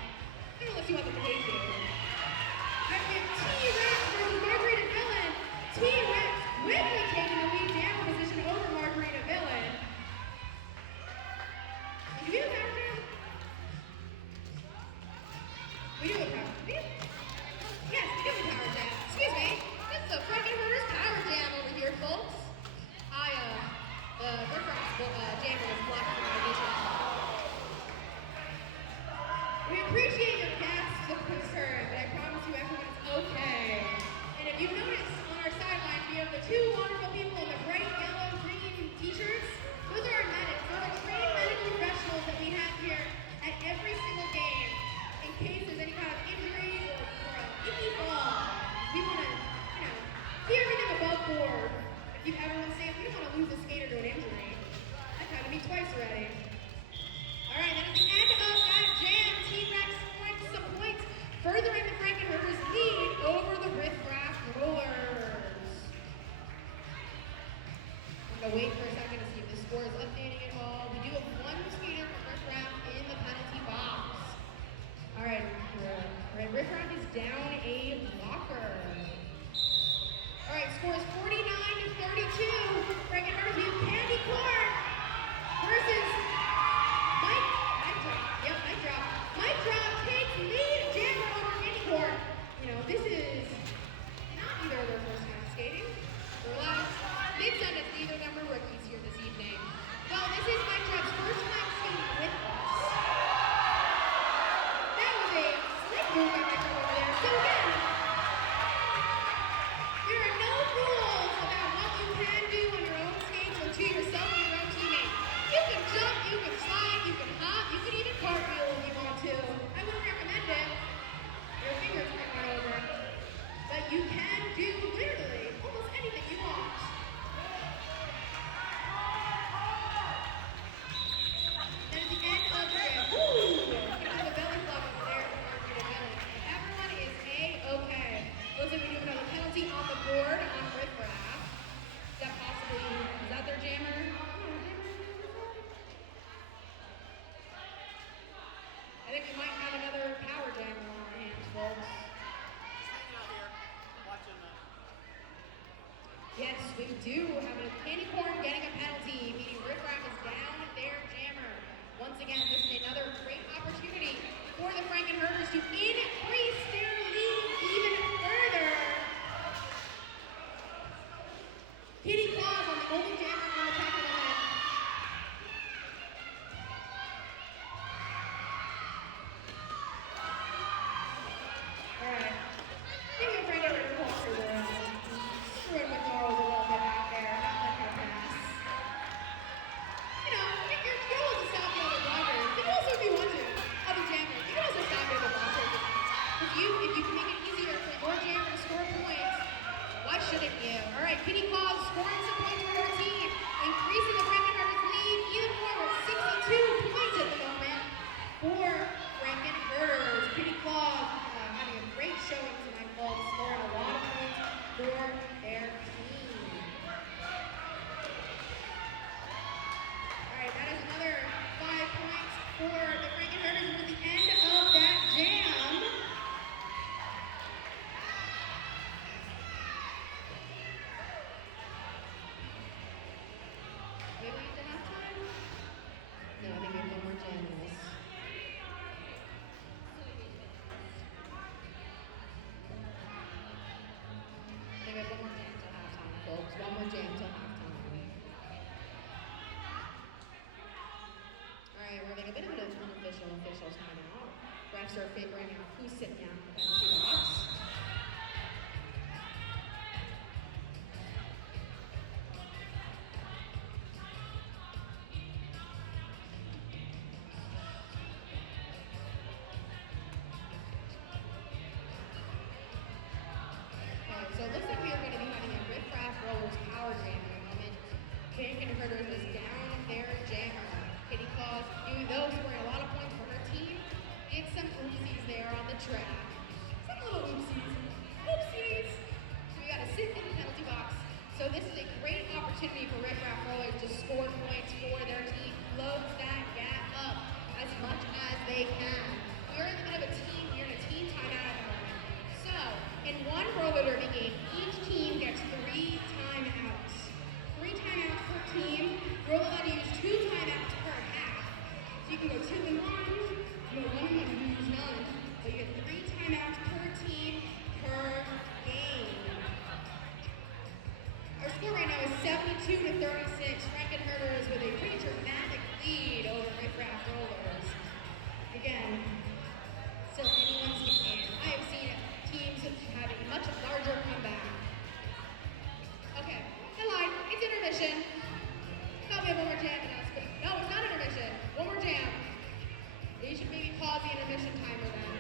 unless you want them to hate you. Right, we have T-Rex versus Margarita Villain. T-Rex quickly taking the lead down position over Margarita Villain. Did you do the power jam? We do a power jam. Yes, we do a power jam. Excuse me. This is the Franken-Hurters power jam over here, folks. The Riff Raff jammer was blocked from my vision. We appreciate your guests' concern, but I promise you everyone's okay. And if you notice on our sidelines, we have the 2 wonderful people in the bright yellow green t-shirts. Those are our medics. Those are trained medical professionals that we have here at every single game in case there's any kind of injury or a icky fall. We want to, see everything above board. If you've ever been safe, we don't want to lose a skater to an injury. That happened to me twice already. All right, then at the end of that jam, T-Rex scoring some points, furthering the Franken-Hurters lead over the Riff Raff Rollers. I'm going to wait for a second to see if the score is updating at all. We do have 1 skater from Riff Raff in the penalty box. All right, Riff Raff is down a blocker. All right, score is 49-32. Franken-Hurters use Candy Corn versus Yes, we do have a candy corn getting a penalty, meaning Riff Raff is down their jammer. Once again, this is another great opportunity for the Franken-Hurters to increase their lead even further. Kitty Claus on the only jammer on the track of the net. Alright. Give me a Franken-Hurter walker there. Screwing with Norwell a little bit back there, not letting her pass. You know, if your goal is to stop the other blockers, you can also, if you want to, other jammers, you can also stop the other blockers. If you can make it easier for your jammer to score points, why shouldn't you? Alright, Kitty Claus scoring some points for her team, increasing the Franken-Hurters lead even more with 62 points at the moment for Franken-Hurters. Kitty Claus having a great showing tonight, folks, scoring a lot of points for their team. Alright, that is another 5 points for the Franken-Hurters at the end of that jam. Maybe we did halftime? No, I think we have one more jam in this. I think we have one more jam till halftime, folks. One more jam till halftime. Alright, we're having a bit of an unofficial timeout. Refs are figuring out who's sitting out in the penalty box. So it looks like we are going to be having a Riff Raff Rollers power jam in a moment. Franken-Hurters is down their jammer. Kitty Claus doing those, scoring a lot of points for her team. Did some oopsies there on the track. Some little oopsies. Oopsies! So we got to sit in the penalty box. So this is a great opportunity for Riff Raff Rollers to score points for their team. Close that gap up as much as they can. We're in the middle of a team. We're in a team timeout at the moment. So, in one roller derby game, each team gets 3 timeouts. 3 timeouts per team. You're allowed to use 2 timeouts per half. So you can go 2 and 1, you go 1 and 1, you can use none. So you get 3 timeouts per team per game. Our score right now is 72 to 36. Franken-Hurters with a pretty dramatic lead over Riff Raff Rollers. Again, still anyone's game. I have seen teams have a much larger comeback. Okay, I lied. It's intermission. Thought we have one more jam in us, but no, it's not intermission. One more jam. You should maybe pause the intermission timer then.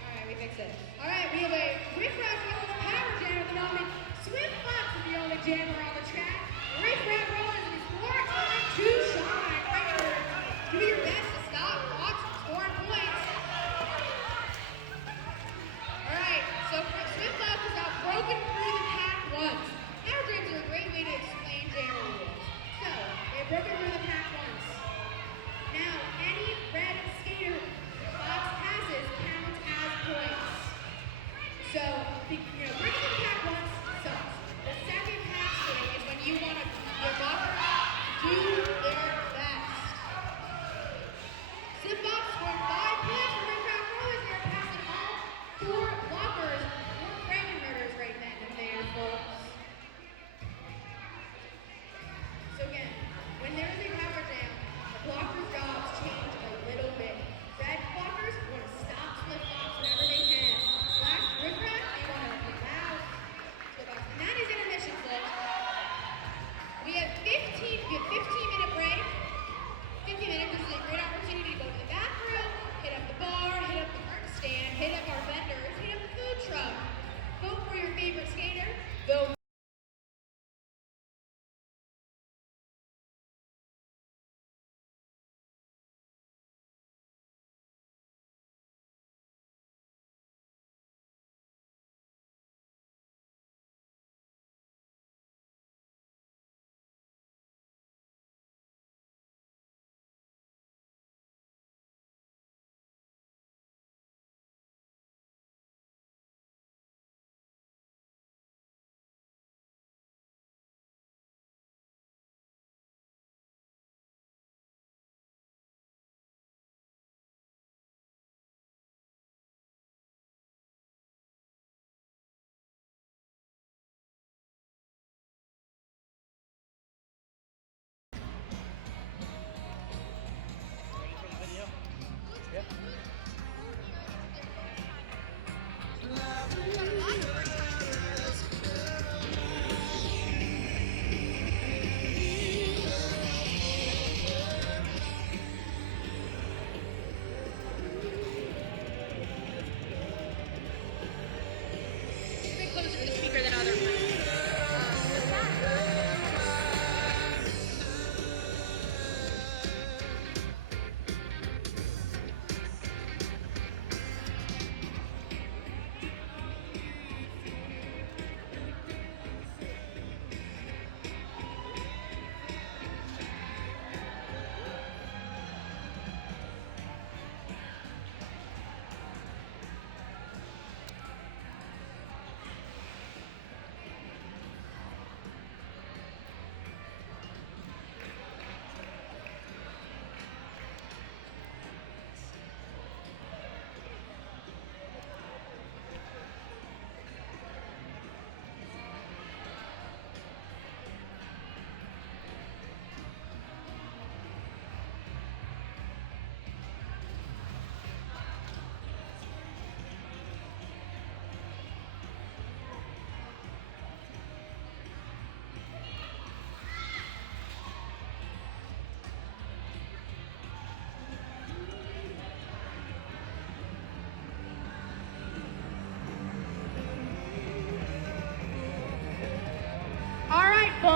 Alright, we fixed it. Alright, we have a Riff Raff Rollers power jam at the moment. Swift Fox is the only jammer on the track. Riff Raff Rollers is 4 times to shine. Franken-Hurters, do your best to stop Fox from scoring points. Alright, so Swift Fox is now broken through the pack once. Power jams are a great way to explain jammer rules. So, they've broken through the pack once. Now, any red skater Fox passes counts as points.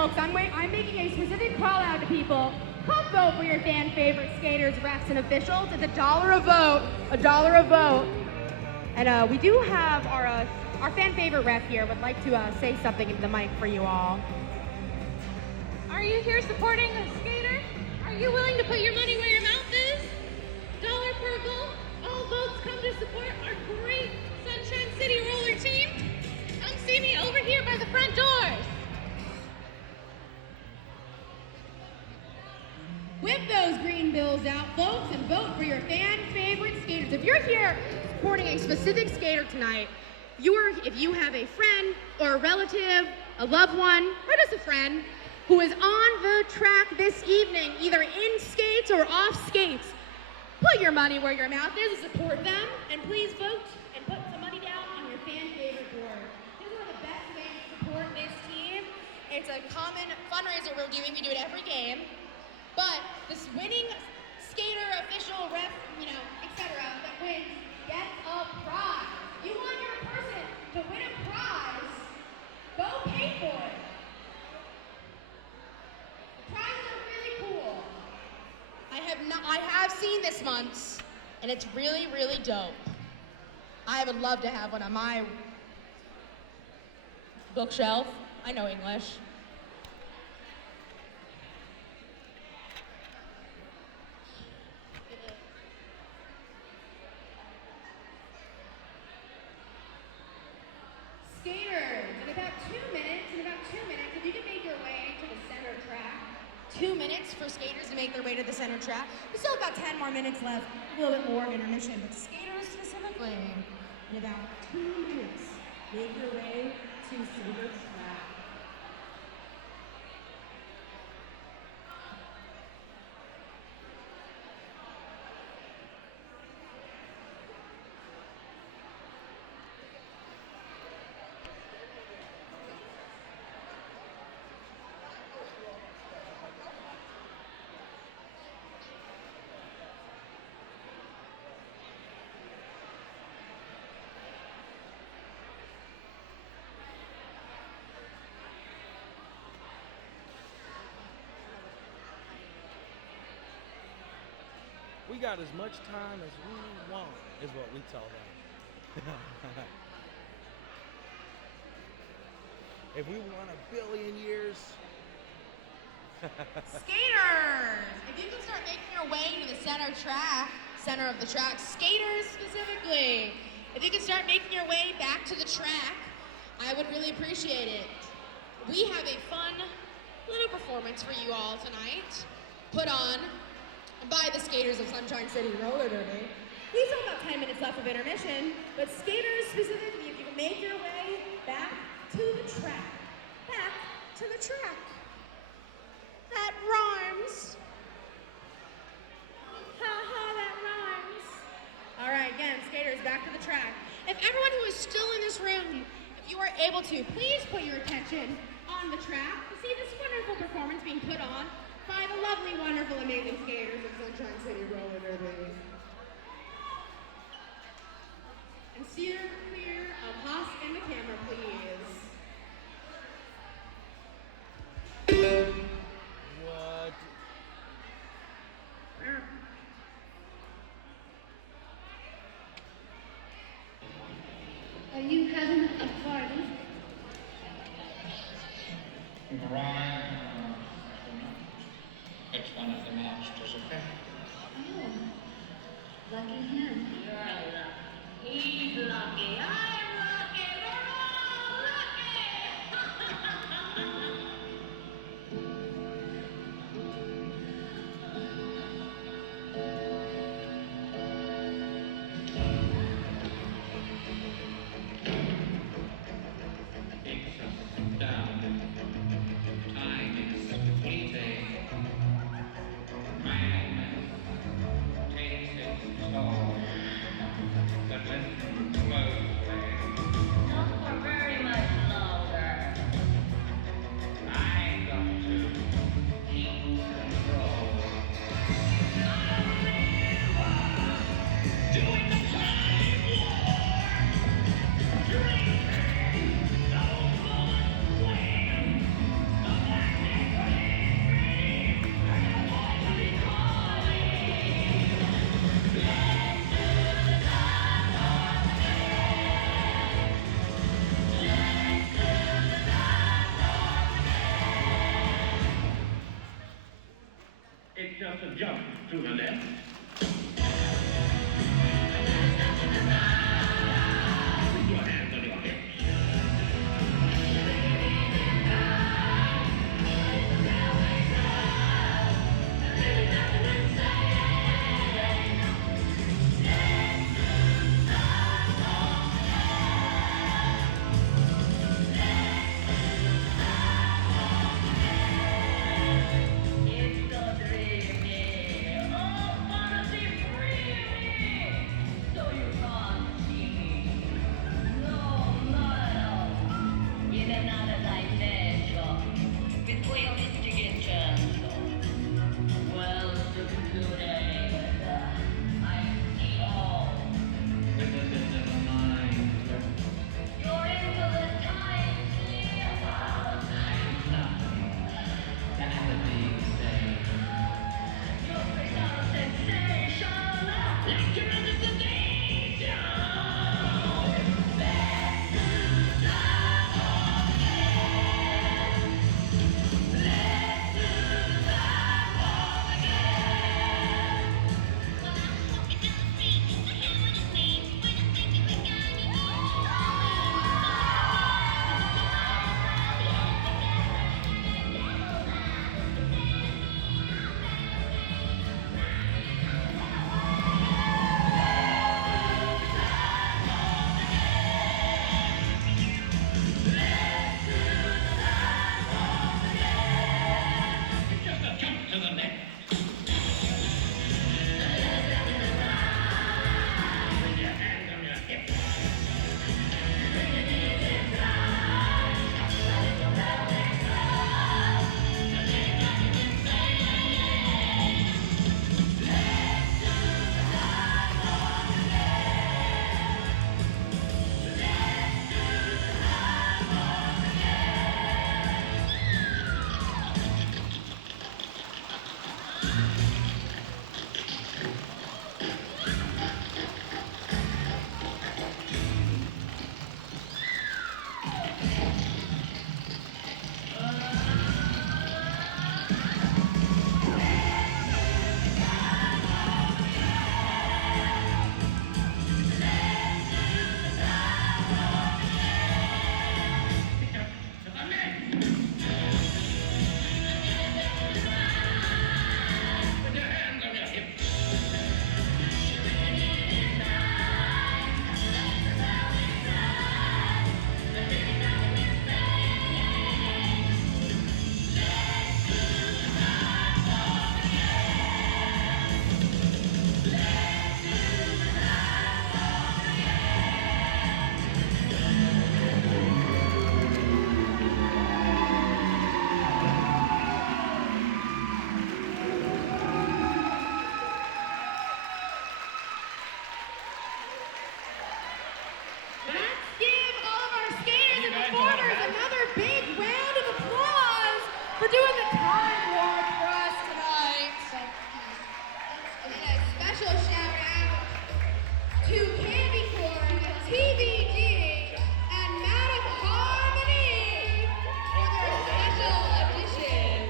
folks, I'm making a specific call out to people. Come vote for your fan favorite skaters, refs, and officials. It's $1 a vote, $1 a vote. And we do have our fan favorite ref here would like to say something into the mic for you all. Are you here supporting a skater? Are you willing to put your money where your mouth is? $1 per vote. All votes come to support our great Sunshine City roller team. Come see me over here by the front doors. Whip those green bills out, folks, and vote for your fan favorite skaters. If you're here supporting a specific skater tonight, if you have a friend or a relative, a loved one, or just a friend who is on the track this evening, either in skates or off skates, put your money where your mouth is and support them, and please vote and put some money down on your fan favorite board. This is one of the best ways to support this team. It's a common fundraiser we're doing. We do it every game. But this winning skater, official, ref, etc. that wins gets a prize. You want your person to win a prize, go pay for it. The prizes are really cool. I have seen this month's, and it's really, really dope. I would love to have one on my bookshelf. I know English. Skaters, in about 2 minutes, if you can make your way to the center track. 2 minutes for skaters to make their way to the center track. We still have about 10 more minutes left, a little bit more of intermission, but skaters specifically, in about 2 minutes, make your way to center track. We got as much time as we want, is what we tell them. If we want 1 billion years. Skaters! If you can start making your way to the center of the track, skaters specifically, if you can start making your way back to the track, I would really appreciate it. We have a fun little performance for you all tonight, put on by the skaters of Sunshine City Roller Derby. We still have about 10 minutes left of intermission, but skaters specifically, if you can make your way back to the track. Back to the track. That rhymes. Ha ha, that rhymes. All right, again, skaters, back to the track. If everyone who is still in this room, if you are able to, please put your attention on the track to see this wonderful performance being put on by the lovely, wonderful, amazing skaters of Sunshine City Roller Derby. And steer clear of Haas and the camera, please. What? Are you having a party? Ryan, it's one of the master's effects. Oh, lucky him. You're lucky. He's lucky. I'm lucky. We're all Takes us down. Time is fleeting. Man takes its toll. But when close Jump to the left. Put your hands on your hips. Let's give all of our skaters and performers another big round of applause for doing the time warp for us tonight. And a special shout out to Candy Corn, TBD, and Madam Harmony for their special edition.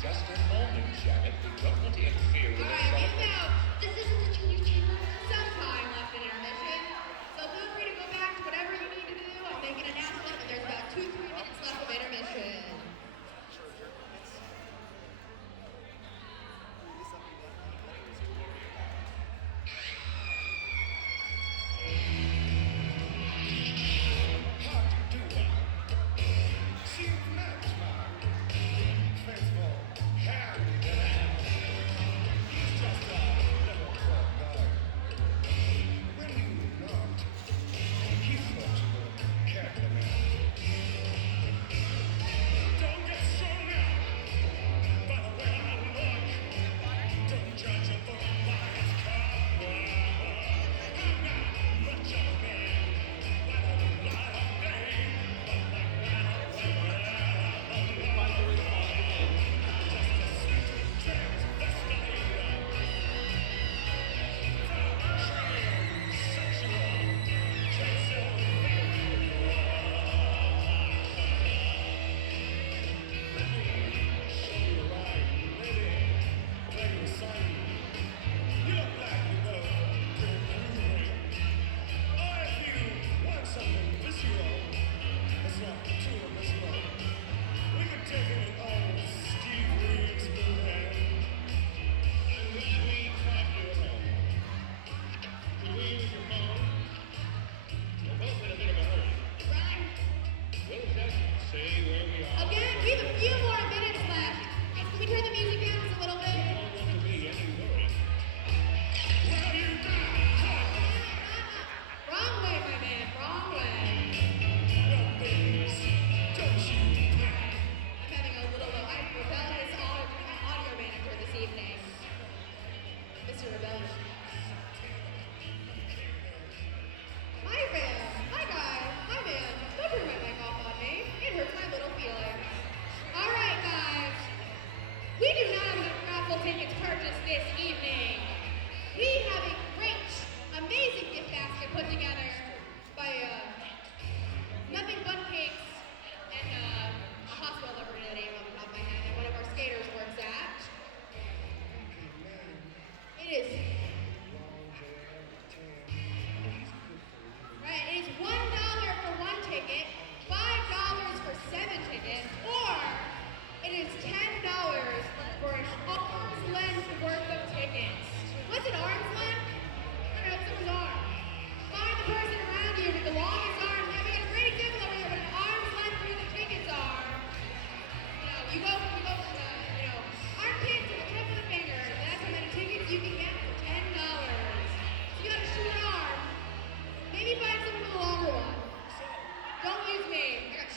Just a moment, Janet. We don't want to interfere with Alright, you know, this isn't the junior channel. Some time left in intermission. So feel free to go back to whatever you need to do. I'll make an announcement, and there's about 2-3 minutes left of intermission.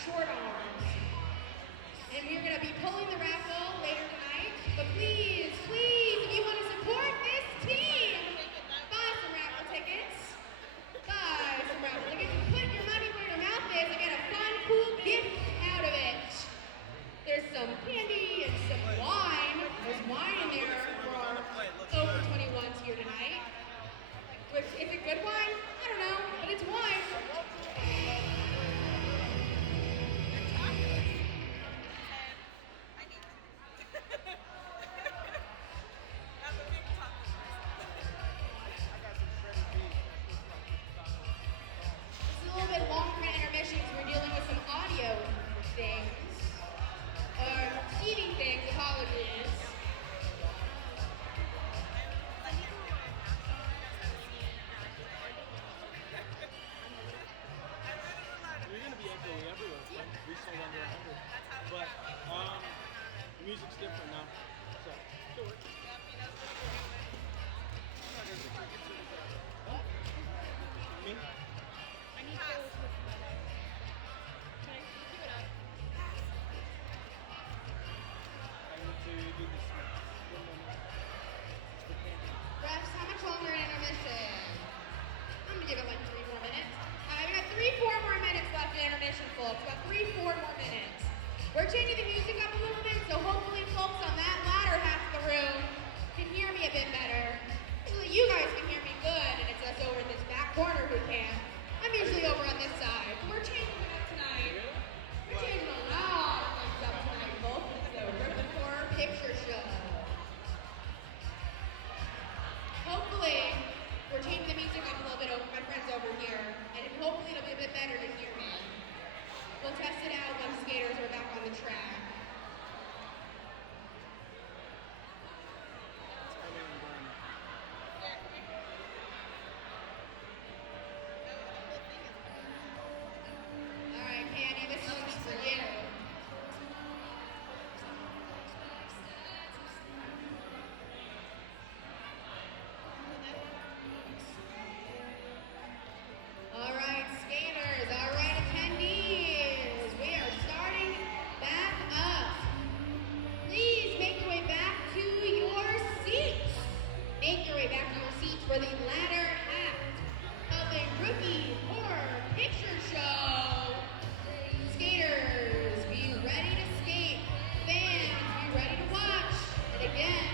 short arms. And we're going to be pulling the raffle later tonight. But please, please, if you want to support this team, buy some raffle tickets. Buy some raffle tickets and put your money where your mouth is and get a fun, cool gift out of it. There's some candy and some wine. There's wine in there for our over 21s here tonight. Is it good wine? I don't know, but it's wine. It's a little bit longer than intermission because we're dealing with some audio things. Or heating things, apologies. You're going to be echoing everywhere. We sold under 100. But the music's different now. So, still works. Me? I need to with Can I do it up? I need to do this one more. Refs, how much longer in intermission? I'm gonna give it like 3 more minutes. We got 3-4 more minutes left in intermission, folks. We got 3-4 more minutes. We're changing the music up a little bit, so hopefully folks on that latter half of the room can hear me a bit better. Usually you guys can hear me good, and it's us over in this back corner who can't. I'm usually over on this side. We're changing it up tonight. We're changing a lot of things up tonight, folks. It's the Riff and Horror Picture Show. Hopefully, we're changing the music up a little bit over my friends over here, and hopefully it'll be a bit better to hear me. We'll test it out when skaters are back on the track. All right, Candy, this one's for you. All right, skaters, all right, attendees, we are starting back up. Please make your way back to your seats. Make your way back to your seats for the latter half of the Rookie Horror Picture Show. Skaters, be ready to skate. Fans, be ready to watch. And again,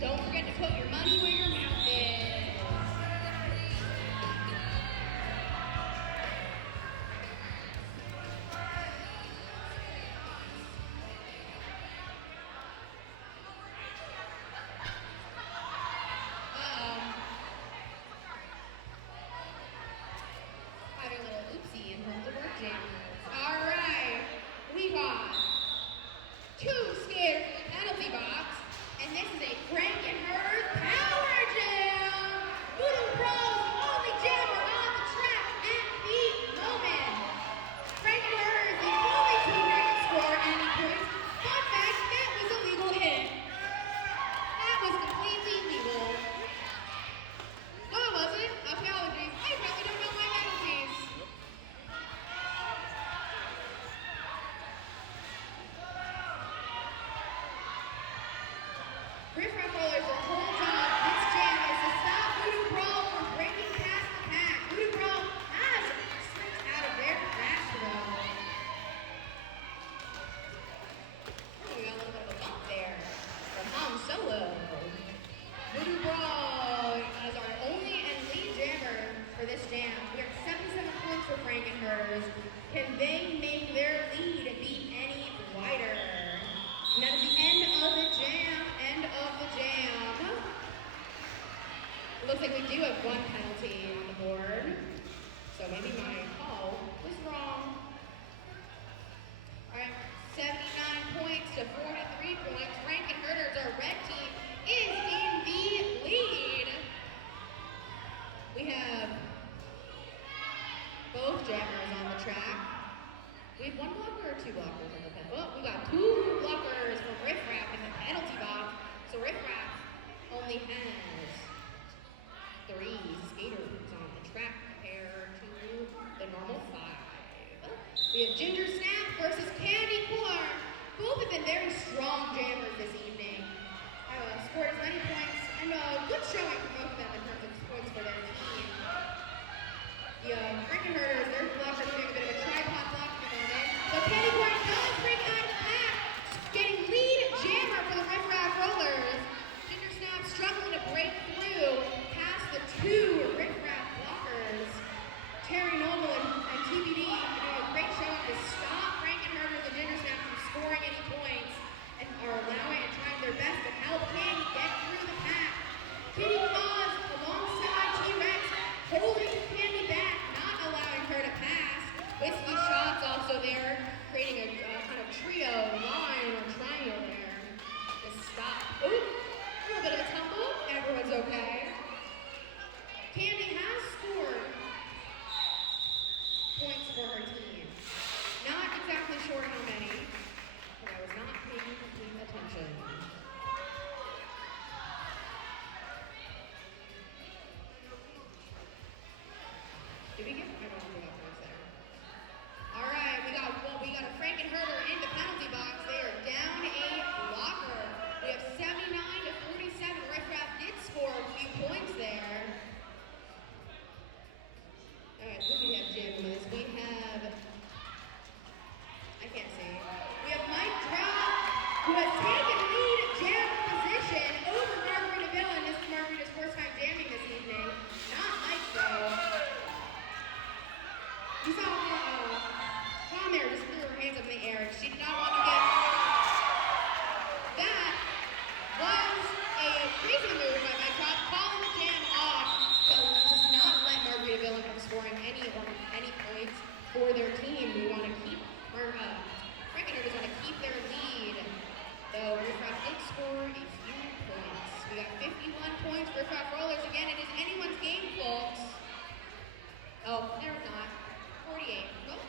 don't forget to put your money where your mouth is. Having a little oopsie in terms of work jammers. All right, we got 2 skaters in the penalty box, and this is a Franken-Hurters power jam. Voodoo Bros, the only jammer on the track at the moment. Franken-Hurters, the only team that can score any points. Fun fact, that was a legal hit. That was completely legal. Oh, was it? Apologies. I probably don't know my penalties. Riff rollers will hold on. This jam is to stop Voodoo Brawl from breaking past the pack. Voodoo Brawl has slipped out of their fast row. Oh, we got a little bit of a bump there from Han Solo. Voodoo Brawl is our only and lead jammer for this jam. We are 77 points for Franken-Hurters. Can they make their lead be any wider? And that is the end of the jam. End of the jam. It looks like we do have 1 penalty on the board. So maybe my call was wrong. All right, 79 points to 43 points. Franken-Hurters, our red team, is in the lead. We have both jammers on the track. We have 1 blocker or 2 blockers on the penalty. Well, we got 2 blockers from Riff in the penalty box. So Riff only has 3 skaters on the track compared to the normal 5. We We have Ginger Snap versus Candy Corn. Both have been very strong jammers this evening. Scored as many points and a good showing for both of them in terms of points for their team. The Franken-Hurters, their blockers are doing a bit of a tripod block at the moment. But Candy Corn does break out of the pack, getting lead jammer for the Riff Raff Rollers. Ginger Snap struggling to break through past the two Riff Raff blockers. Terry Noble and TBD are doing a great showing to stop Franken-Hurters and Ginger Snap from scoring any points and are allowing and trying their best to help Candy get through the pack. Kitty Claus alongside T-Rex holding Candy back, not allowing her to pass. Whiskey Shots also there, creating a kind of trio, line, or triangle there to stop. Ooh, a little bit of a tumble. Everyone's okay. Candy has scored points for her team. Not exactly sure how many, but I was not paying complete attention. Did we get? I don't know what points there. All right, we got a Franken-Hurter in the penalty box. They are down a blocker. We have 79 to 47. Riff Raff did score a few points there. All right, who do we have jamming with us? We have, I can't see. We have Mike Drop, who has taken lead jam position over Margaritaville, and this is Margarita's first time jamming this evening. Not Mike though. You saw Palmer just threw her hands up in the air. She did not want to get. That was a crazy move by Mike Drop, calling the jam off, but does not let Margaritaville end up scoring any points for their team. We want to keep Franken-Hurters want to keep their lead, though Riff Raff did score a few points. We got 51 points for Riff Raff Rollers. Again, it is anyone's game, folks. Oh, there it's not. 48. Oh.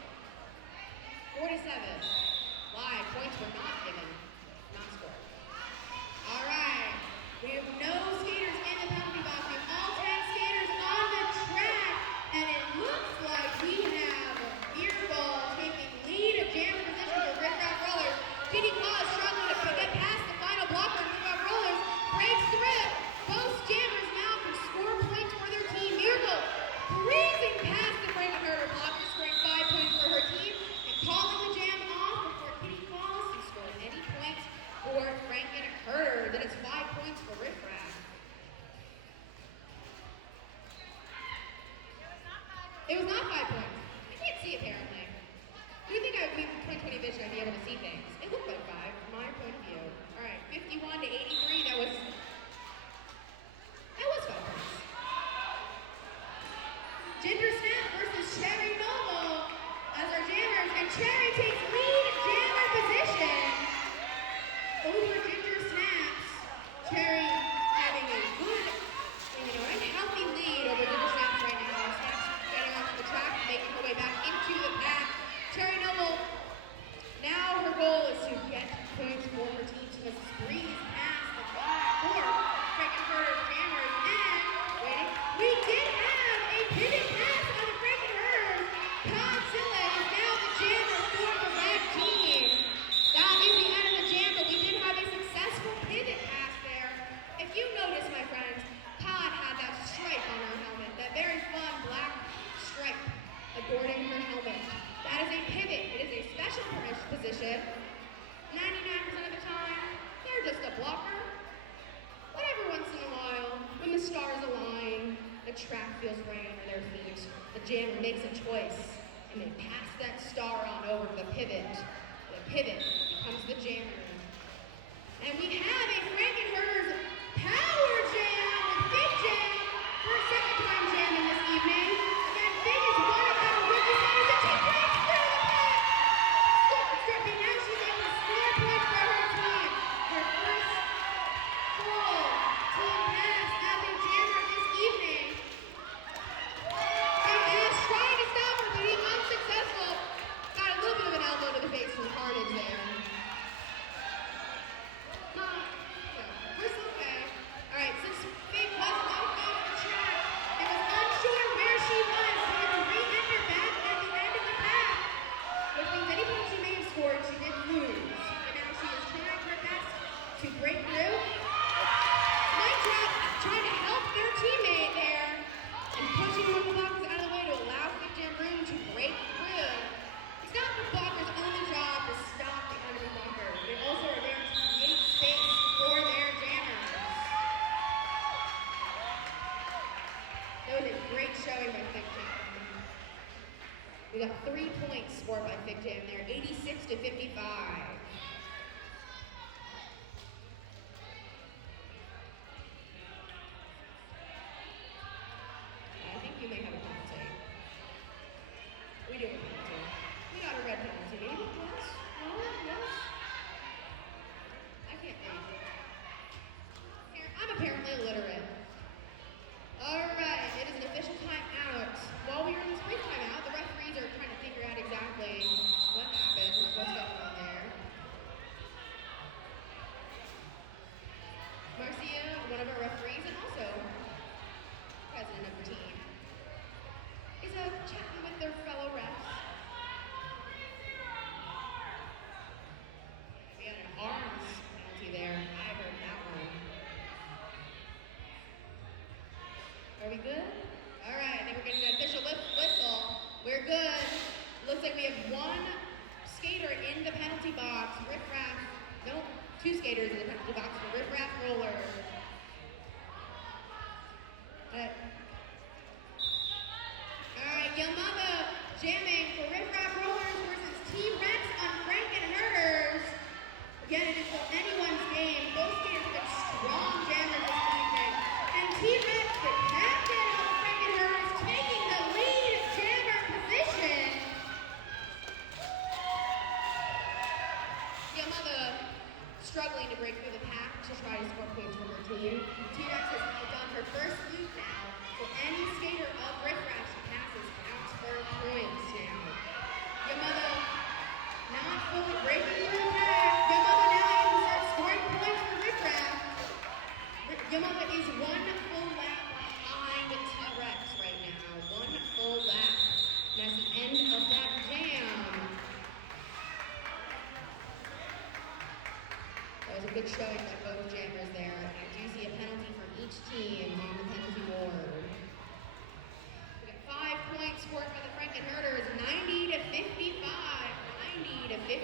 47. Why? Points were not given. Not scored. All right. We have no skaters in the penalty box. We have all 10 skaters on the track. And it looks like we have Earball taking lead of jammer position for Riff Raff Rollers. Kitty Claus struggling to get past the final blocker. Riff Raff Rollers breaks through. Both jammers now can score points for their team. Miracle breezing past the Franken-Hurter blocker, scoring 5 points for her team and calling the jam off before Kitty Claus can score any points for Franken-Hurter. Then it's 5 points for Riff Raff. It was not 5 points. I can't see apparently. Do you think with 20/20 vision I'd be able to see things? It looked like 5 from my point of view. All right, 51 to 83. That was 5 points. Ginger Snap versus Cherry Noble as our jammers, and Cherry takes lead jammer position over Ginger Snaps. Cherry having a good, healthy lead over Ginger Snaps right now. Snaps getting onto the track, making her way back into the pack. Cherry Noble, now her goal is to get points for her team. She must breeze past the four Franken-Hurter jammers, and waiting, we did have a pivot pass on the Franken-Hurters. Godzilla is now the jammer for the red team. That is the end of the jam, but we did have a successful pivot pass there. If you notice, my friends, Todd had that stripe on her helmet, that very fun black stripe adorning her helmet. That is a pivot. It is a special position. 99% of the time, they're just a blocker. But every once in a while, when the stars align, the track feels right under their feet, the jammer makes a choice, and they pass that star on over to the pivot. The pivot becomes the jammer. And we have a Franken-Hurters power jam with Big Jam for a second time jamming this evening. Again, Big is one of our rookie skaters, and she breaks through the pack. Stripping, now she's able to score points for her team. Her first full team pass as a jammer this evening. Big Ash trying to stop her, but he's unsuccessful. Got a little bit of an elbow to the face from Carnage there. We're still okay. All right, since Big was knocked off the track, We got 3 points scored by Fig Jam there, 86 to 55. I think you may have a penalty. We do have a penalty. We got a red penalty, maybe? Yes? No? Yes? I can't read. I'm apparently illiterate. Alright, it is an official timeout. While we are in this brief timeout, the referees are trying to figure out exactly what happened, what's going on there. Marcia, one of our referees, and also president of the team, is chatting with their fellow refs. We had an arms penalty there. I heard that one. Are we good? All right, I think we're getting an official whistle. We're good. Looks like we have 1 skater in the penalty box. Riff Raff. Nope, 2 skaters in the penalty box for Riff Raff Roller. All right, Yamama jamming for Riff Raff Rollers versus T-Rex on Franken-Hurters. Again, it is anyone's game. Both skaters have been strong jammers this evening. And T-Rex, the captain of the Franken-Hurters, taking the lead jammer position. Yamada struggling to break through the pack to try to score points for her team. T-Rex has now done her first loop now, so any skater of Riff Raff she passes counts for points now. Yamada not fully breaking through the pack. Yamada now able to start scoring points for Riff Raff. Yamada is 1 full lap behind T-Rex right now. 1 full lap. That's the end of that jam. That was a good showing by both jammers there. I do see a penalty for each team on the penalty board. We got 5 points scored by the Franken-Hurters, 90 to 55. 90 to 55.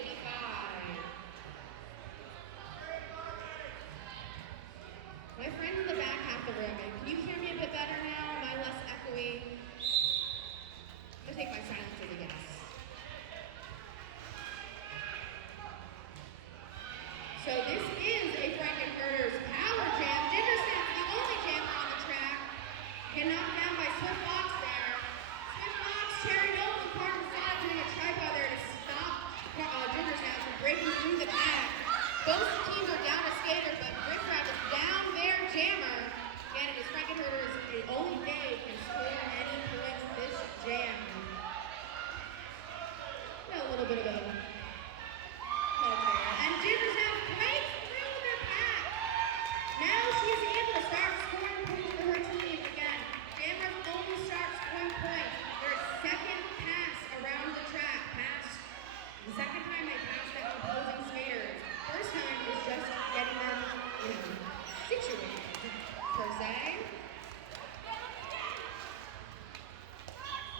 My friends in the back half the room, can you hear me a bit better now? Am I less echoey? I'm gonna take my silence as a yes. So this is a Franken-Hurters power jam. Ginger Snap's the only jammer on the track. Get knocked down by Swift Fox there. Swift Fox tearing over the part of the side, doing a tripod there to stop Ginger Snap from breaking through the pack. Both teams are down a skater, but Riff Raff is down their jammer. Again, it is Franken-Hurters, the only they can score any points this jam. Got a little bit of a and Ginger Snap breaks through their pack. Now she is able to start scoring points for her team again. Jammers only start scoring points. Their second pass around the track. The second time they pass that opposing skaters. First time is just getting them, situated, per se.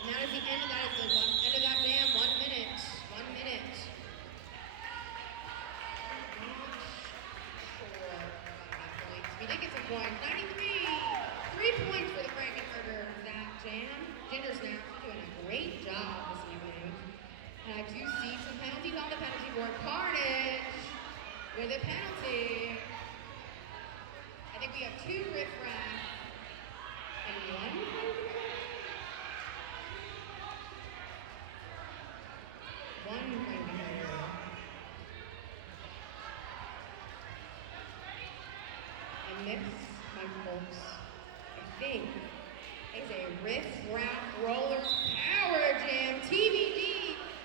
And that is the end of that. Is the end of that jam. 1 minute. 1 minute. We did get some points. 93. 3 points for the Franken-Hurters. That jam. Ginger Snap doing a great job this evening. And I do see some penalties on the penalty board. Carnage with a penalty. I think we have 2 Riff Raff and 1 Franken-Hurter. 1 Franken-Hurter. And this, my folks, I think is a Riff Raff Rollers Power Jam TBD.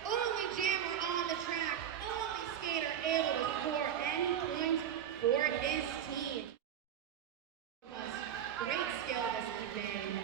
Only jammer on the track, only skater able to score any points for his team. Great skill this evening.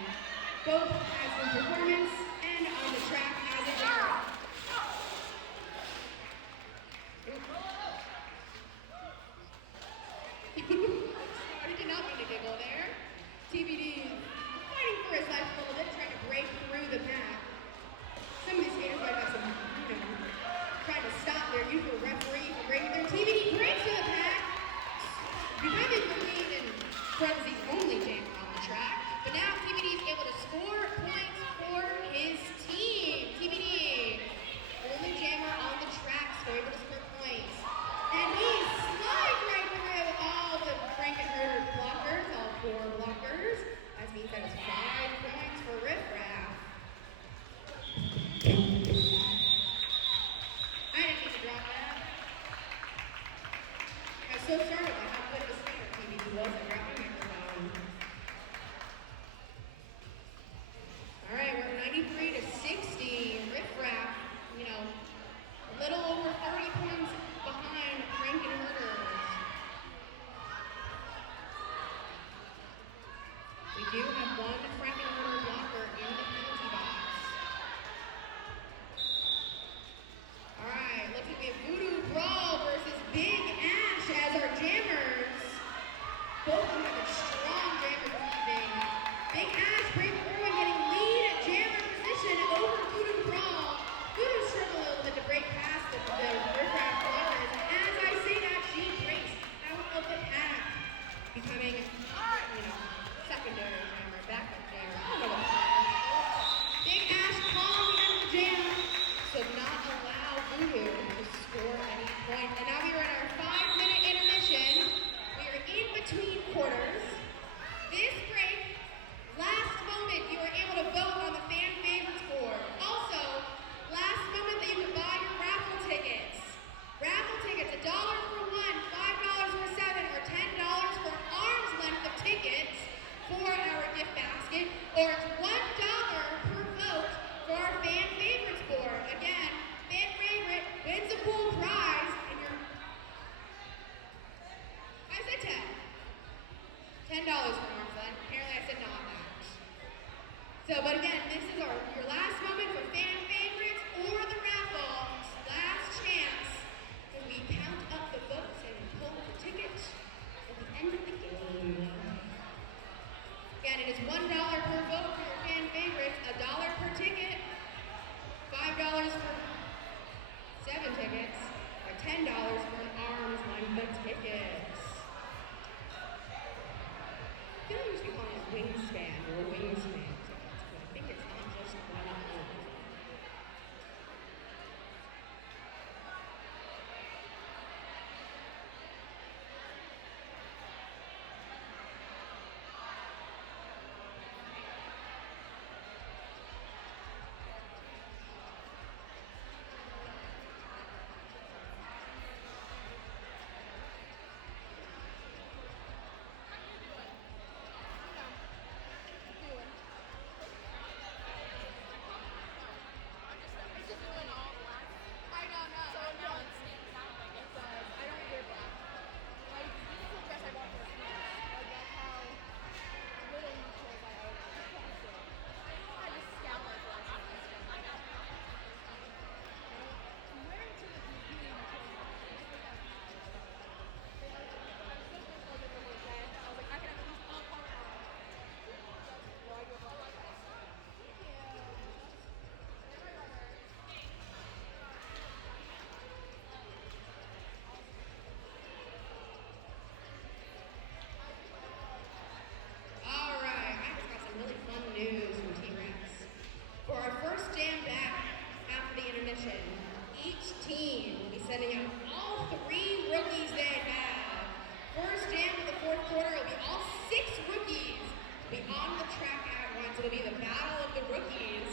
Be on the track at once. It'll be the battle of the rookies,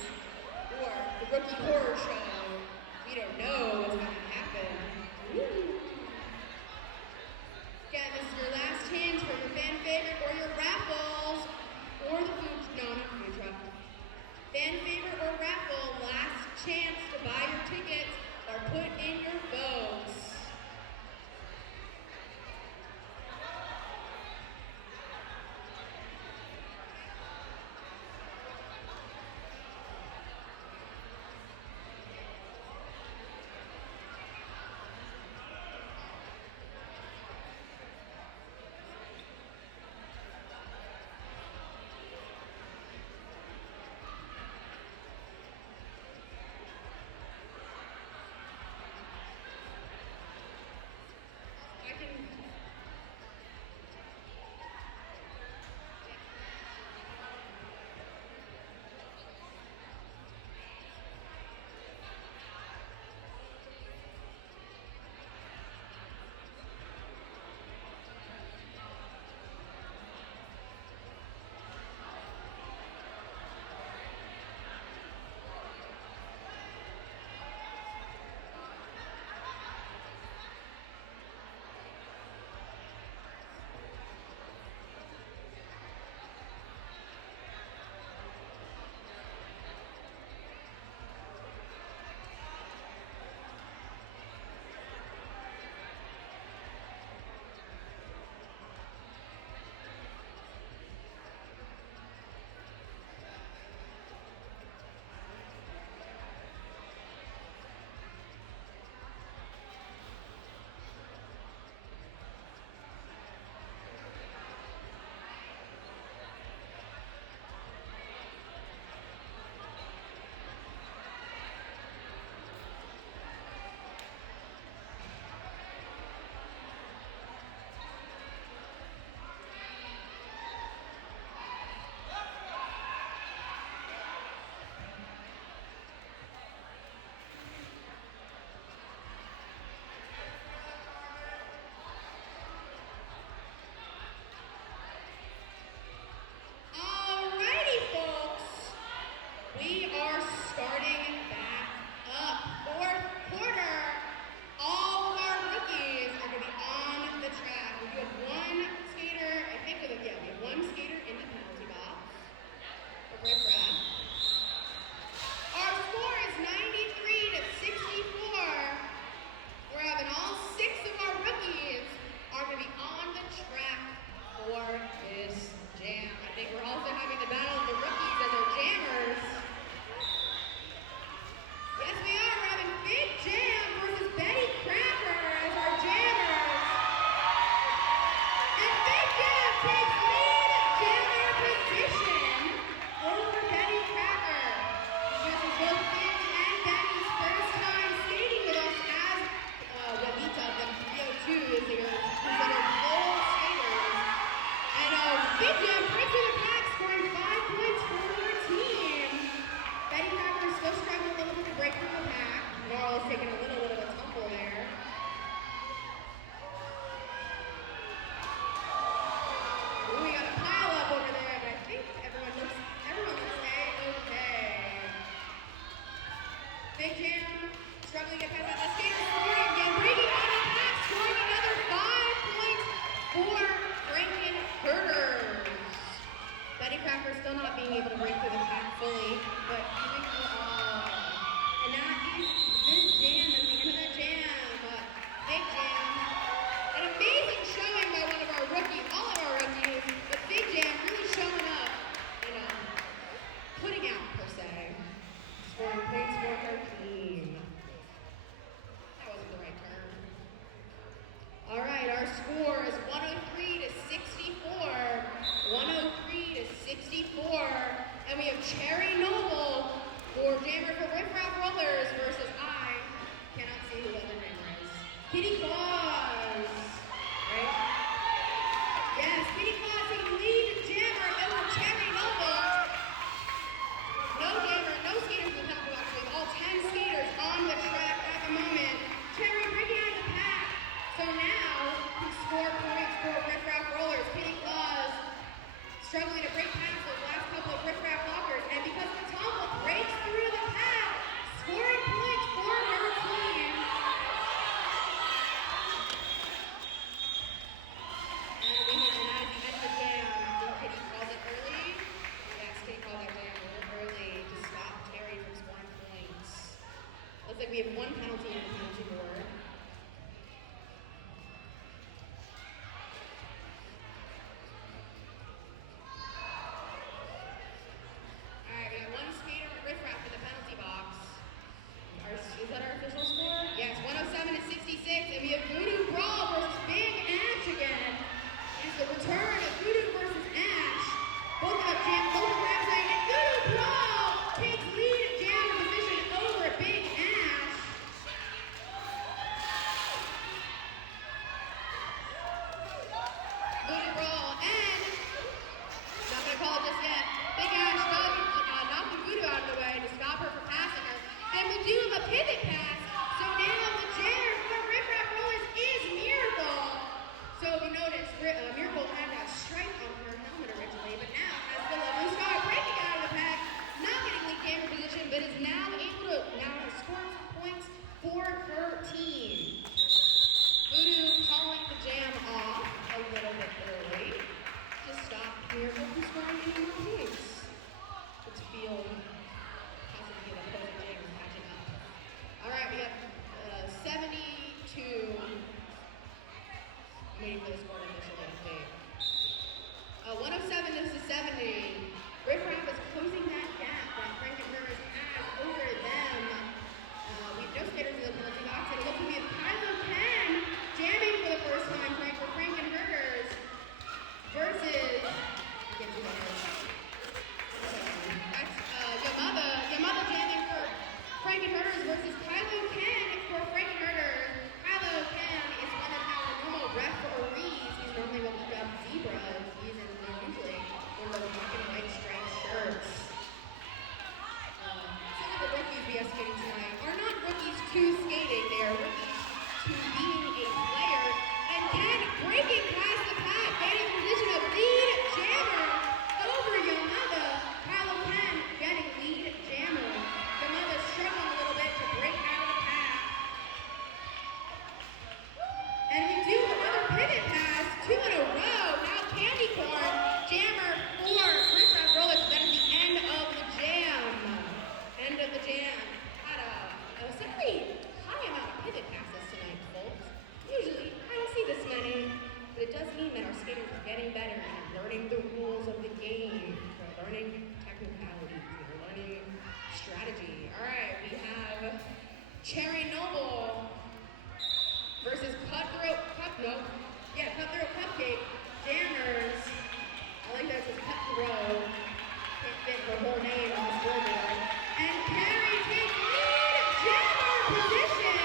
or the rookie horror show. We don't know what's going to happen. Woo. Again, this is your last chance for your fan favorite or your raffles, or the food, no, not food truck. Fan favorite or raffle, last chance to buy your tickets or put in your votes. I can. Alrighty, folks. We are starting back up. Fourth quarter. All of our rookies are going to be on the track. We have one skater, I think we have one skater in the penalty box for Riff Raff. Our score is 93-64. We're having all 6 of our rookies are going to be on the track for this jam. I think we're also having the battle of the rookies as our jammers. Yes, we are. We're having Big Jam versus Betty Cracker as our jammers. And Big Jam takes lead jammer position over Betty Cracker. This is both Big and Betty's first time skating with us as Juanita and 302 is their considered full skaters. And Big Jam breaks through the pack, scoring 5 points for her team. Betty Cracker is still struggling a little bit to break through the pack. Laurel's taking a little bit of a tumble there. Ooh, we got a pile up over there, but I think everyone looks okay. Big Jam struggling to get past that. The skater scoring again, breaking out of the pack, scoring another 5 points for Franken-Hurters. Betty Cracker still not being able to break through the pack fully, but keeping and that is Big Jam at the end of the jam. Big Jam. An amazing showing by one of our rookies, all of our rookies, but Big Jam really showing up and putting out per se. Scoring points for her team. That wasn't the right term. All right, our score is 103-64. 103-64. And we have Cherry Noble like we have one penalty on the penalty board. Alright, we got one skater with Riff Raff in the penalty box. Is that our official score? Yes, 107 to 66, and we have Voodoo Brawl versus Big Ash again. It's the return of Voodoo versus Ash. Both have jam, both of Ramsay, and Voodoo Brawl takes lead jam position over Big Ash. Voodoo Brawl, and not gonna call it just yet. Big Ash does knock the Voodoo out of the way to stop her from passing her. And we do have a pivot pass. So now the jam for Riff Raff Rollers is Miracle. So if you notice, Miracle had that stripe on her helmet originally, but now has the lovely star breaking out of the pack, not getting lead jammer position, but is now able to score some points for her team. Voodoo calling the jam off a little bit early to stop Miracle from scoring any more points. Let's feel possibly the opposing jam is catching up. All right, we have 72. I'm waiting for the score official update. 107 to 70. Riff Raff is closing that gap that Franken-Hurters has over them. We have no skaters in the penalty box, and it looks like we have Kylo Ken jamming for the first time tonight for Franken-Hurters versus. I can't do that. That's Yamada jamming for Franken-Hurters versus Kylo Ken for Franken-Hurters. Kylo Ken is one of our normal referees. He's normally what we got zebras. He's in usually in the black and white striped shirts. Some of the rookies we are skating tonight are not rookies to skating. They are rookies to being a player. And Ken breaking past the pack, getting position of lead jammer over Yamada. Kylo Ken getting lead jammer. Yamada struggling a little bit to break out of the pack. And we do another pivot pass, 2 in a row. Now Candy Corn, jammer for Riff Raff Rollers. That is the end of the jam. End of the jam. Had a slightly high amount of pivot passes tonight, folks. Usually, I don't see this many, but it does mean that our skaters are getting better and learning the rules of the game. They're learning technicalities. They're learning strategy. All right, we have Cherry Noble versus Cutthroat Cupcake Jammers. I like that it says Cutthroat. Can't fit her whole name on the scoreboard. And Carrie takes lead jammer position.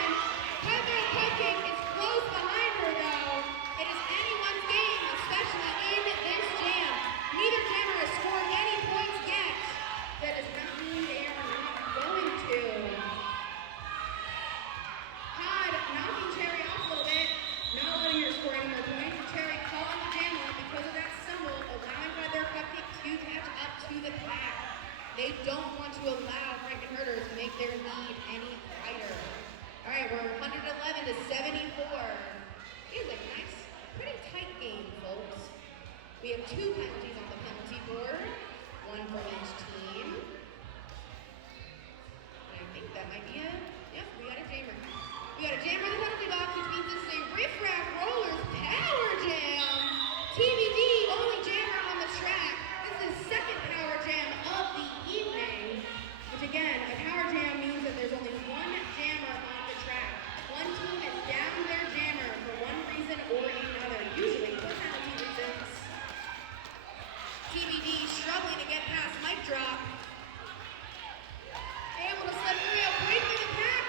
Cutthroat Cupcake is close behind her though. It is anyone's game, especially in this jam. Neither jammer has scored any points yet. That does not mean they are not going to. Todd knocking Cherry off a little bit, not letting her score any more points. Cherry calling the jam off because of that stumble, allowing Cutthroat Cupcake to catch up to the pack. They don't want to allow Franken-Hurters to make their lead any wider. All right, we're 111 to 74. It is a nice, pretty tight game, folks. We have 2 penalties on the penalty board, 1 for each team. And I think that might be it. Yep, we got a jammer. We got a jammer in the penalty box, which means this is a Riff Raff Rollers Power Jam. TBD, only jammer on the track. This is the second Power Jam of the evening. Which again, a Power Jam means that there's only one jammer on the track. One team is down their jammer for one reason or another, usually for penalty reasons. TBD struggling to get past mic drop. Able to slip through, break through the pack,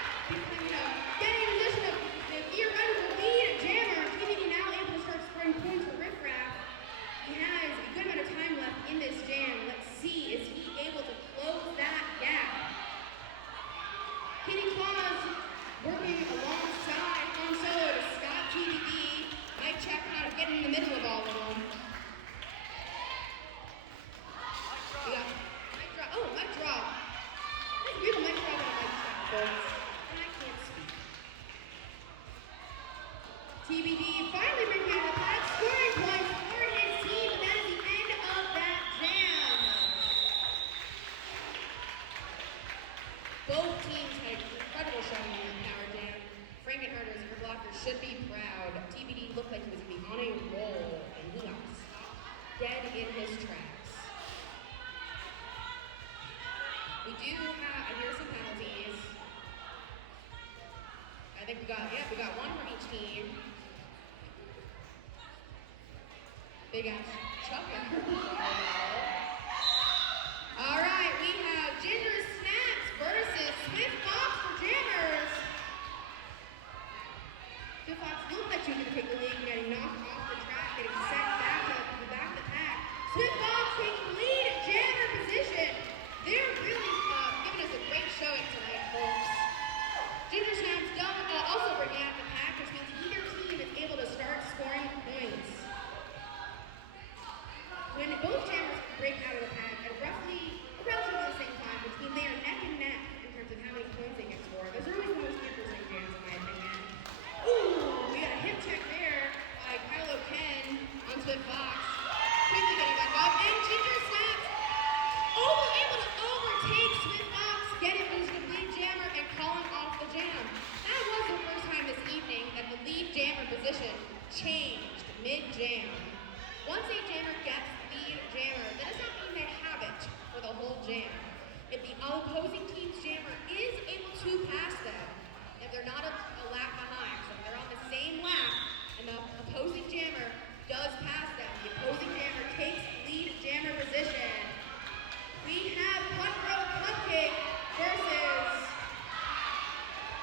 getting in position of the theoretical lead jammer. TBD now able to start scoring points for Riff Raff. He has a good amount of time left in this jam. Let's see, is he able to close that gap? Kitty Claus working alongside Han Solo to Scott TBD. Mic check kind of getting in the middle of all of them. We got mic drop. Oh, mic drop. We have a mic drop and a mic check, folks. And I can't speak. TBD finally bringing out the pack, scoring points for his team, and that is the end of that jam. Both teams had incredible showing in the power jam. Franken-Hurters, your blockers should be proud. TBD looked like he was going to be on a roll, and he got stopped dead in his tracks. We do have, I hear some penalties. I think we got one from each team. Big ass chuck in her. All right, we have Ginger Snaps versus Swift Fox for Jammers. Swift Fox looked like she was going to take the lead, getting knocked off the track, getting sent back to the back of the pack. Swift Fox taking the lead at Jammer position. They're really giving us a great showing tonight, folks. Ginger Snaps also bringing out the pack, which means either team is able to start scoring points. When both jammers break out of the pack at relatively the same time, which means they are neck and neck in terms of how many points they can score. Those are always the most interesting jams, in my opinion. Ooh, we got a hip check there by Kylo Ken on Swift Fox. Quickly getting back up, and Ginger Snaps able to overtake Swift Fox, getting into the lead jammer and calling off the jam. That was the first time this evening that the lead jammer position changed mid-jam. Once a jammer gets lead jammer, that does not mean they have it for the whole jam. If the opposing team's jammer is able to pass them, if they're not a lap behind, so if they're on the same lap and the opposing jammer does pass them, the opposing jammer takes lead jammer position. We have Front Row Cupcake versus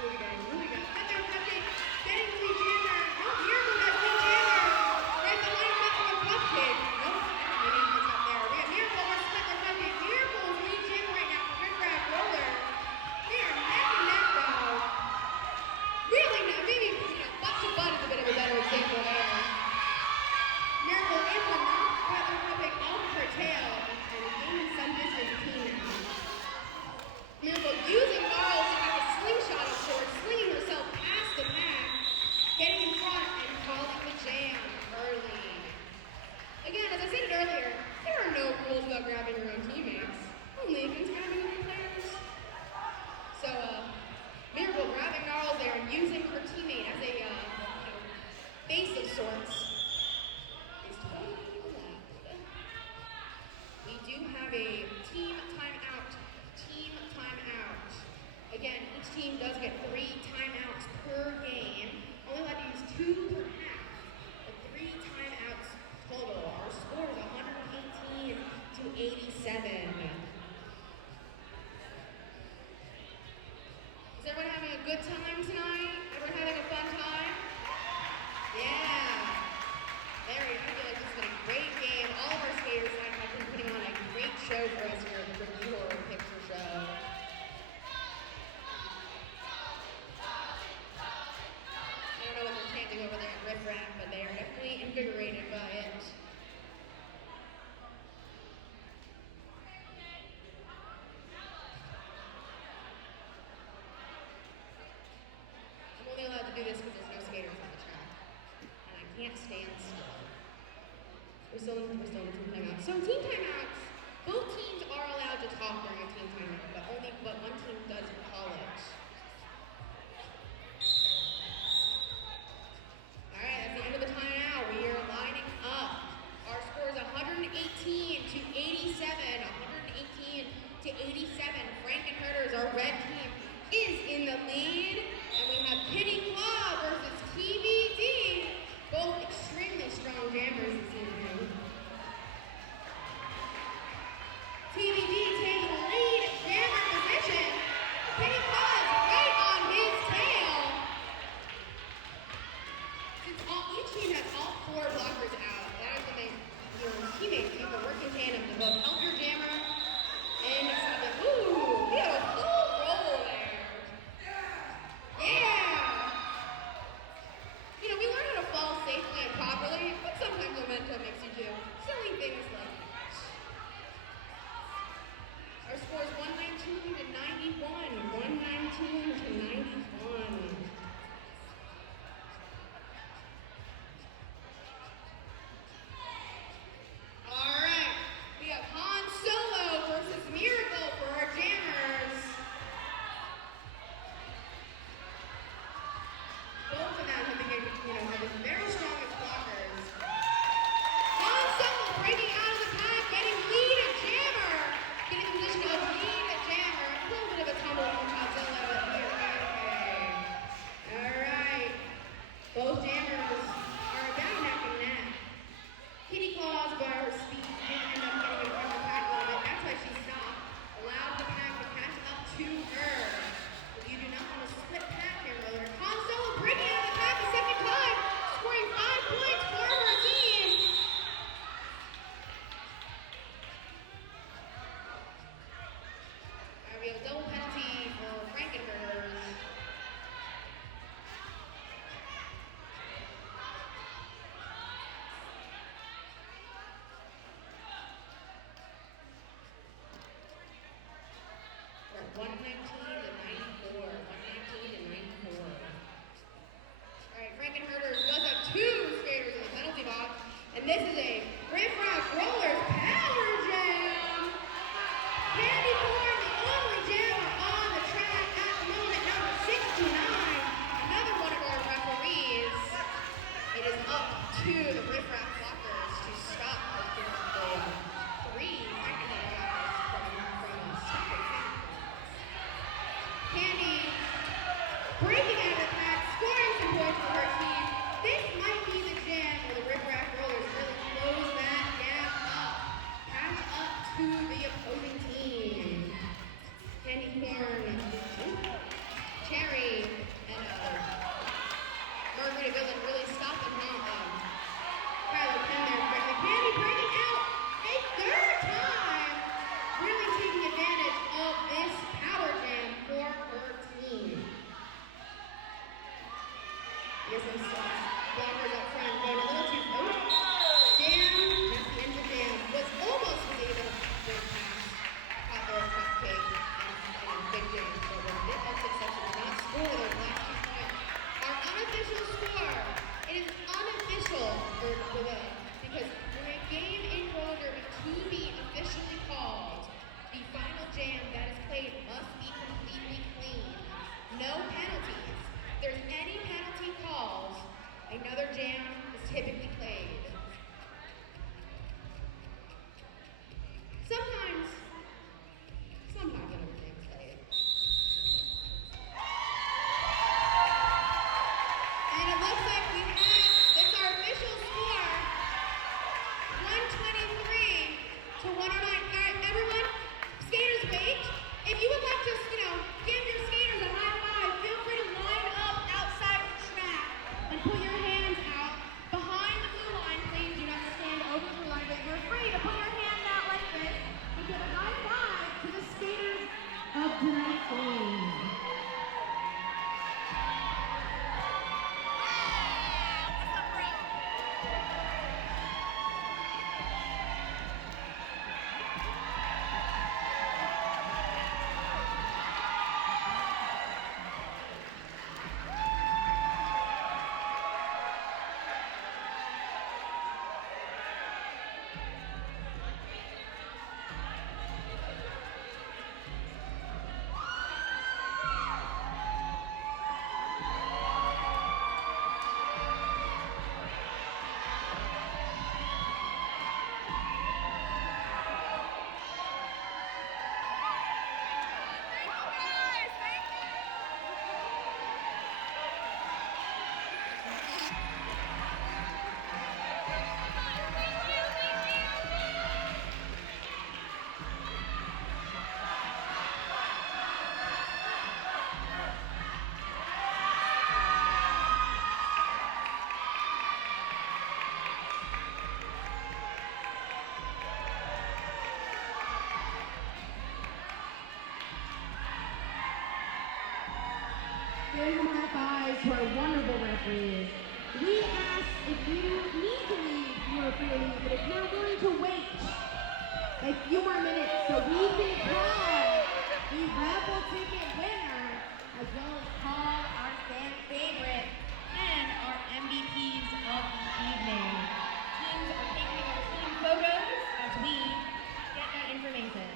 who we got? Front Row Cupcake getting the lead jammer. No, Miracle has lead jammer. Right behind Front Row Cupcake. Nope, maybe it's up there. We have Miracle versus Front Row Cupcake. Miracle is lead jammer right now for Riff Raff Roller. They are neck and neck though. Really not. Maybe butt to butt is a bit of a better example there. Miracle able to knock Front Row Cupcake off her tail and gaining some distance between them. Miracle using Gnarls as a slingshot of sorts, slinging herself past the pack, getting in front and calling the jam early. Again, as I stated earlier, there are no rules about grabbing your own teammates, only against grabbing other players. So, Miracle grabbing Gnarls there and using her teammate as a base of sorts is totally allowed. We do have a team timeout. Again, each team does get 3 timeouts per game. Only allowed to use 2 per half, but 3 timeouts total. Our score is 118 to 87. Is everyone having a good time tonight? Everyone having a fun time? Yeah. There we go. I feel like this has been a great game. All of our skaters tonight have been putting on a great show for us here at the Riff Horror Picture Show. I don't know what they're chanting over there at Riff Raff, but they are definitely invigorated by it. I'm only allowed to do this because there's no skaters on the track, and I can't stand still. We're still in team timeouts. So in team timeouts, both teams are allowed to talk during a team timeout, but one team does call it. All right, that's the end of the timeout. We are lining up. Our score is 118 to 87. 118 to 87. Franken-Hurters, our red team, is in the lead. And we have Kitty Claw versus TBD. Both extremely strong jammers this evening. TBD taking lead jammer position. breaking out of the pack, scoring some points for her team. This might be the jam where the Riff Raff Rollers really close that gap up. Catch up to the opposing team. Candy corn, cherry, and Margarita Villain really stopping Kylo Ken there. Candy breaking out a third time. Really taking advantage of this power jam for her team. Here's some blockers up front, going a little too far. Jam, that's the end of jam. Was almost able to bring past Copper Cupcake and Big Jam. So a bit unsuccessful, did not score those last 2 points. Our unofficial score, it is unofficial because for a game in roller derby to be officially called, the final jam that is played must be completely clean. No penalties. If there's any penalty calls, another jam is typically played. Sometimes another jam is played. And it looks like we have, that's our official score, 123 to 109. All right, everyone, skaters wait. If you would like to, give your skaters a high five, feel free to line up outside the track and put your hands out behind the blue line. Please do not stand over the blue line, but you're free to put your hands out like this and give a high five to the skaters of tonight's game. Give some high fives to our wonderful referees. We ask if you need to leave, you are free to leave, but if you're willing to wait a few more minutes so we can call the raffle ticket winner, as well as call our fan favorite and our MVPs of the evening. Teams are taking our team photos as we get that information.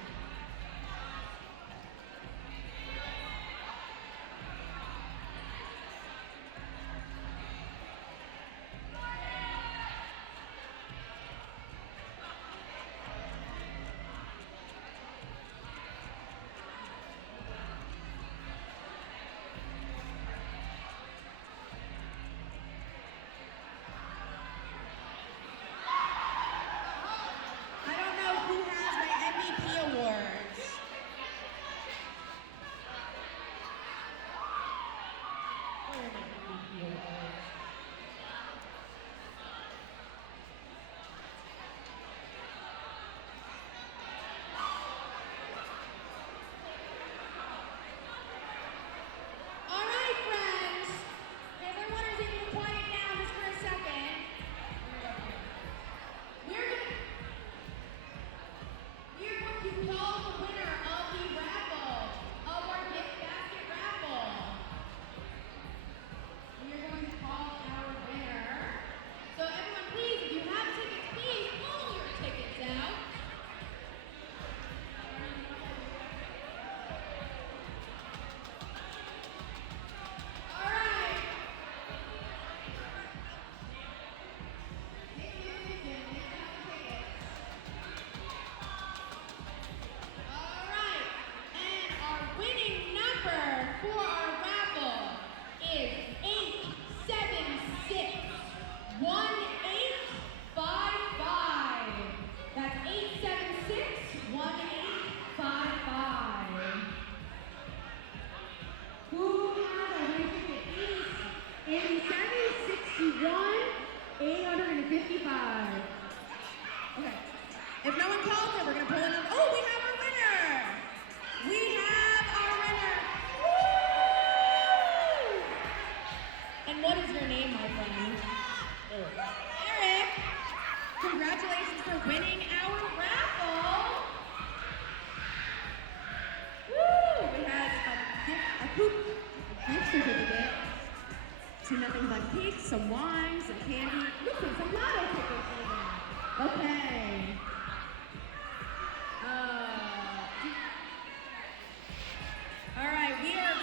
25. Okay. If no one calls it, we're gonna pull another. Oh, we have our winner! We have our winner! Woo! And what is your name, my friend? Eric. Congratulations for winning our raffle. Woo! We have a gift certificate to nothing but cake, some wine, some candy, listen, some lotto tickets even. Okay. All right, we are